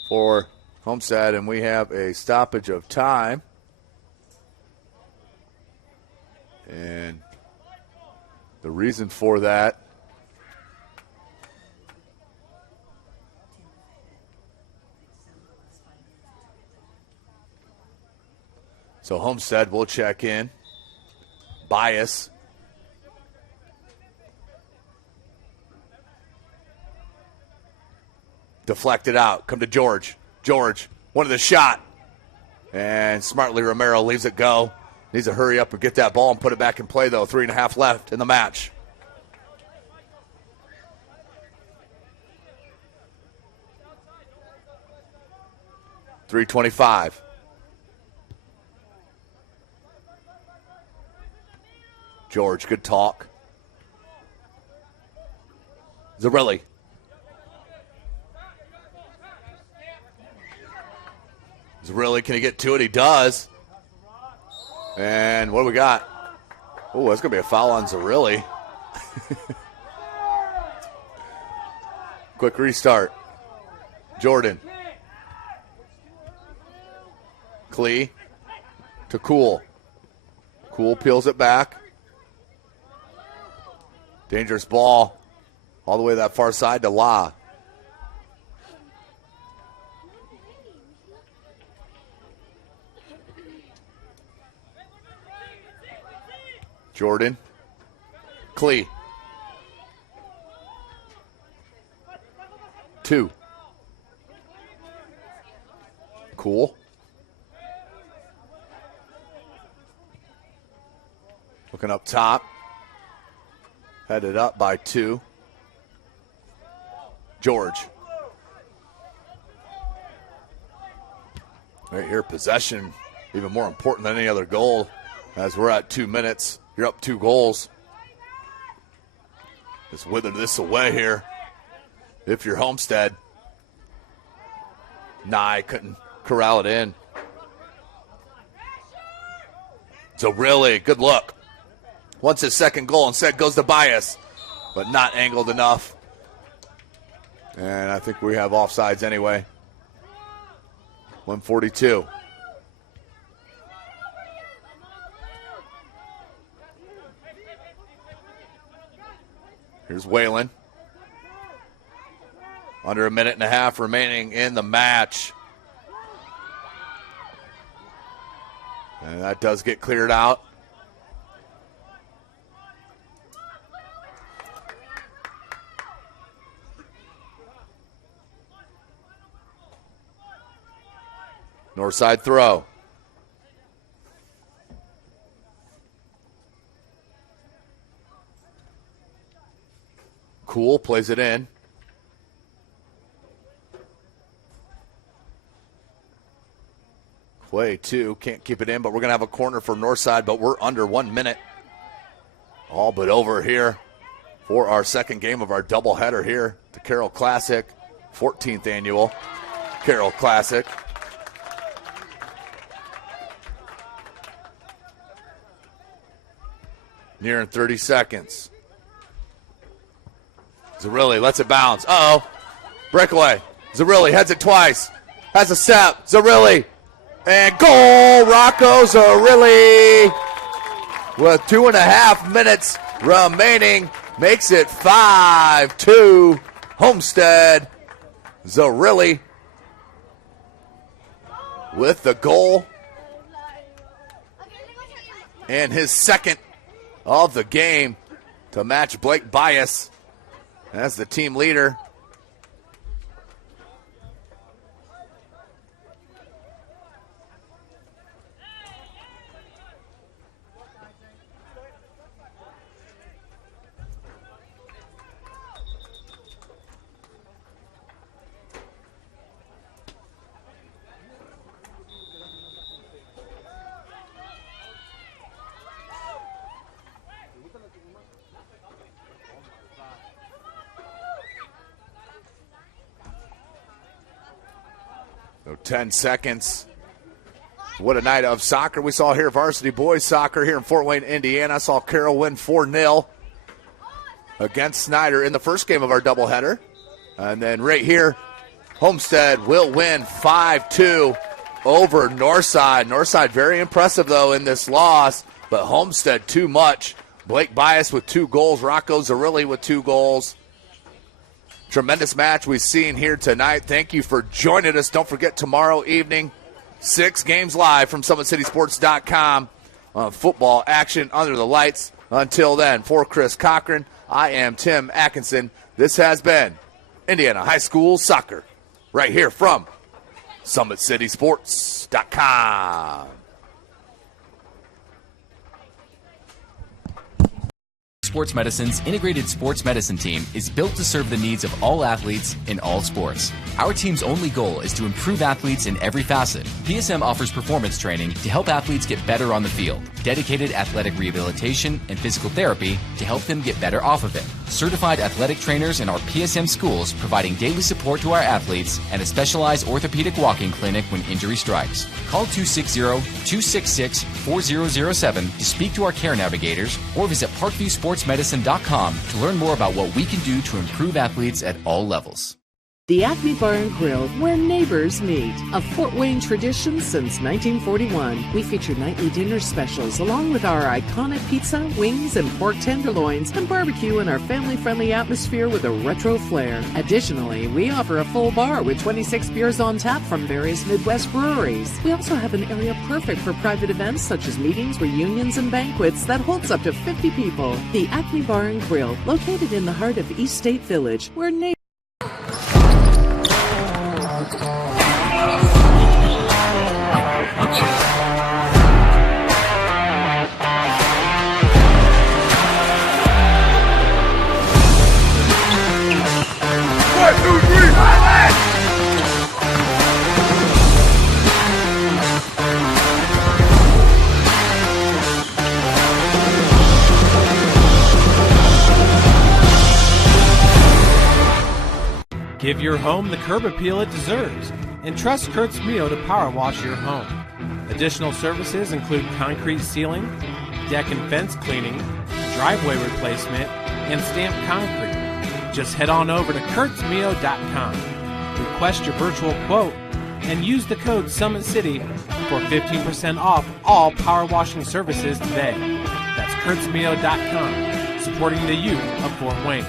for Homestead, and we have a stoppage of time. And the reason for that so Homestead will check in. Bias. Deflected out. Come to George. George wanted the shot. And smartly Romero leaves it go. Needs to hurry up and get that ball and put it back in play, though. 3.5 left in the match. .325. George, good talk. Zarelli. Zarelli, can he get to it? He does. And what do we got? Oh, that's going to be a foul on Zarelli. Quick restart. Jordan. Klee to Cool. Cool peels it back. Dangerous ball all the way to that far side to La. Jordan. Klee. 2. Cool. Looking up top. Headed up by 2. George. Right here, possession, even more important than any other goal as we're at 2 minutes. You're up 2 goals. Just wither this away here. If you're Homestead. Nye couldn't corral it in. So really, good look. Wants his second goal. Instead goes to Bias, but not angled enough. And I think we have offsides anyway. 142. Here's Whalen. Under a minute and a half remaining in the match. And that does get cleared out. Northside throw. Cool plays it in. Way two, can't keep it in, but we're going to have a corner for Northside, but we're under 1 minute. All but over here for our second game of our doubleheader here. The Carroll Classic, 14th annual Carroll Classic. Nearing 30 seconds. Zarilli lets it bounce. Uh-oh. Breakaway. Zarilli heads it twice. Has a step. Zarilli. And goal. Rocco Zarilli with 2.5 minutes remaining. Makes it 5-2. Homestead. Zarilli with the goal. And his second of the game to match Blake Bias as the team leader. So 10 seconds. What a night of soccer we saw here. Varsity boys soccer here in Fort Wayne, Indiana. I saw Carroll win 4-0 against Snyder in the first game of our doubleheader. And then right here, Homestead will win 5-2 over Northside. Northside very impressive, though, in this loss, but Homestead too much. Blake Bias with 2 goals. Rocco Zarilli with 2 goals. Tremendous match we've seen here tonight. Thank you for joining us. Don't forget, tomorrow evening, 6 games live from SummitCitySports.com on football action under the lights. Until then, for Chris Cochran, I am Tim Atkinson. This has been Indiana High School Soccer, right here from SummitCitySports.com. Sports Medicine's integrated sports medicine team is built to serve the needs of all athletes in all sports. Our team's only goal is to improve athletes in every facet. PSM offers performance training to help athletes get better on the field, dedicated athletic rehabilitation and physical therapy to help them get better off of it, certified athletic trainers in our PSM schools providing daily support to our athletes, and a specialized orthopedic walking clinic when injury strikes. Call 260-266-4007 to speak to our care navigators or visit ParkviewSportsMedicine.com to learn more about what we can do to improve athletes at all levels. The Acme Bar and Grill, where neighbors meet. A Fort Wayne tradition since 1941. We feature nightly dinner specials along with our iconic pizza, wings, and pork tenderloins, and barbecue in our family-friendly atmosphere with a retro flair. Additionally, we offer a full bar with 26 beers on tap from various Midwest breweries. We also have an area perfect for private events such as meetings, reunions, and banquets that holds up to 50 people. The Acme Bar and Grill, located in the heart of East State Village, where neighbors Give your home the curb appeal it deserves and trust Kurt's Mio to power wash your home. Additional services include concrete sealing, deck and fence cleaning, driveway replacement, and stamped concrete. Just head on over to kurtzmio.com, request your virtual quote, and use the code SummitCity for 15% off all power washing services today. That's kurtzmio.com, supporting the youth of Fort Wayne.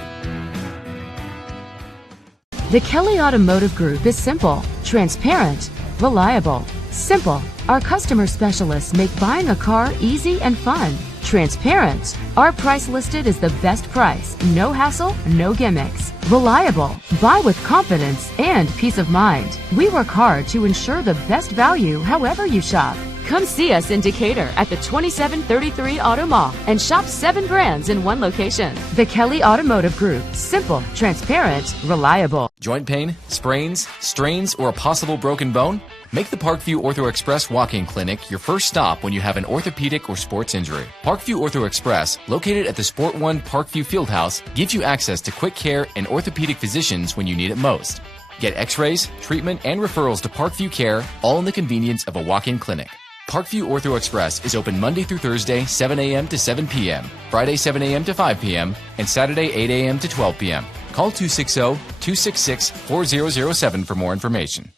The Kelly Automotive Group is simple, transparent, reliable, Simple. Our customer specialists make buying a car easy and fun. Transparent. Our price listed is the best price. No hassle, no gimmicks. Reliable. Buy with confidence and peace of mind. We work hard to ensure the best value however you shop. Come see us in Decatur at the 2733 Auto Mall and shop 7 brands in one location. The Kelly Automotive Group. Simple, transparent, reliable. Joint pain, sprains, strains, or a possible broken bone? Make the Parkview Ortho Express walk-in clinic your first stop when you have an orthopedic or sports injury. Parkview Ortho Express, located at the Sport One Parkview Fieldhouse, gives you access to quick care and orthopedic physicians when you need it most. Get x-rays, treatment, and referrals to Parkview Care, all in the convenience of a walk-in clinic. Parkview Ortho Express is open Monday through Thursday, 7 a.m. to 7 p.m., Friday, 7 a.m. to 5 p.m., and Saturday, 8 a.m. to 12 p.m. Call 260-266-4007 for more information.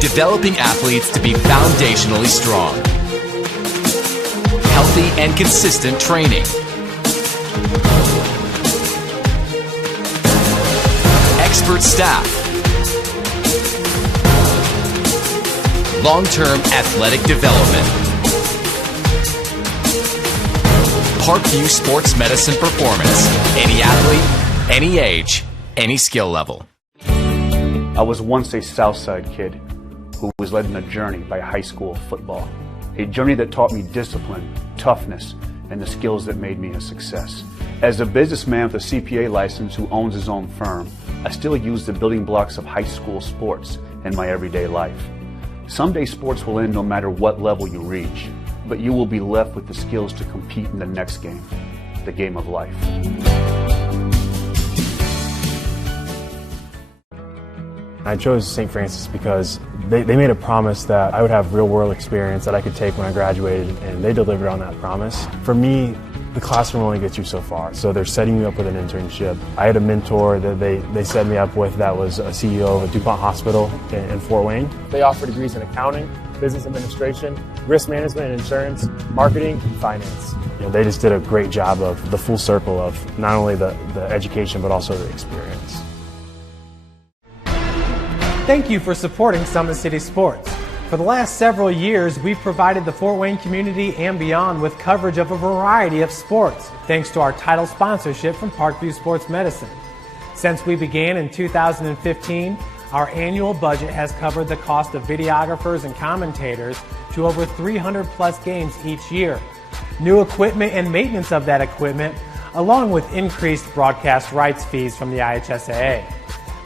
Developing athletes to be foundationally strong. Healthy and consistent training. Expert staff. Long-term athletic development. Parkview Sports Medicine Performance. Any athlete, any age, any skill level. I was once a Southside kid who was led on a journey by high school football. A journey that taught me discipline, toughness, and the skills that made me a success. As a businessman with a CPA license who owns his own firm, I still use the building blocks of high school sports in my everyday life. Someday sports will end no matter what level you reach, but you will be left with the skills to compete in the next game, the game of life. I chose St. Francis because they made a promise that I would have real-world experience that I could take when I graduated, and they delivered on that promise. For me, the classroom only gets you so far, so they're setting me up with an internship. I had a mentor that they set me up with that was a CEO of a DuPont hospital in Fort Wayne. They offer degrees in accounting, business administration, risk management and insurance, marketing, and finance. You know, they just did a great job of the full circle of not only the education but also the experience. Thank you for supporting Summit City Sports. For the last several years, we've provided the Fort Wayne community and beyond with coverage of a variety of sports, thanks to our title sponsorship from Parkview Sports Medicine. Since we began in 2015, our annual budget has covered the cost of videographers and commentators to over 300 plus games each year. New equipment and maintenance of that equipment, along with increased broadcast rights fees from the IHSAA.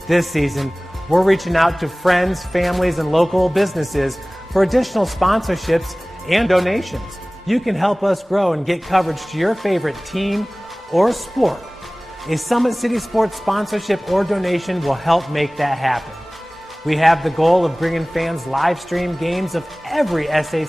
This season, we're reaching out to friends, families, and local businesses for additional sponsorships and donations. You can help us grow and get coverage to your favorite team or sport. A Summit City Sports sponsorship or donation will help make that happen. We have the goal of bringing fans live stream games of every SAC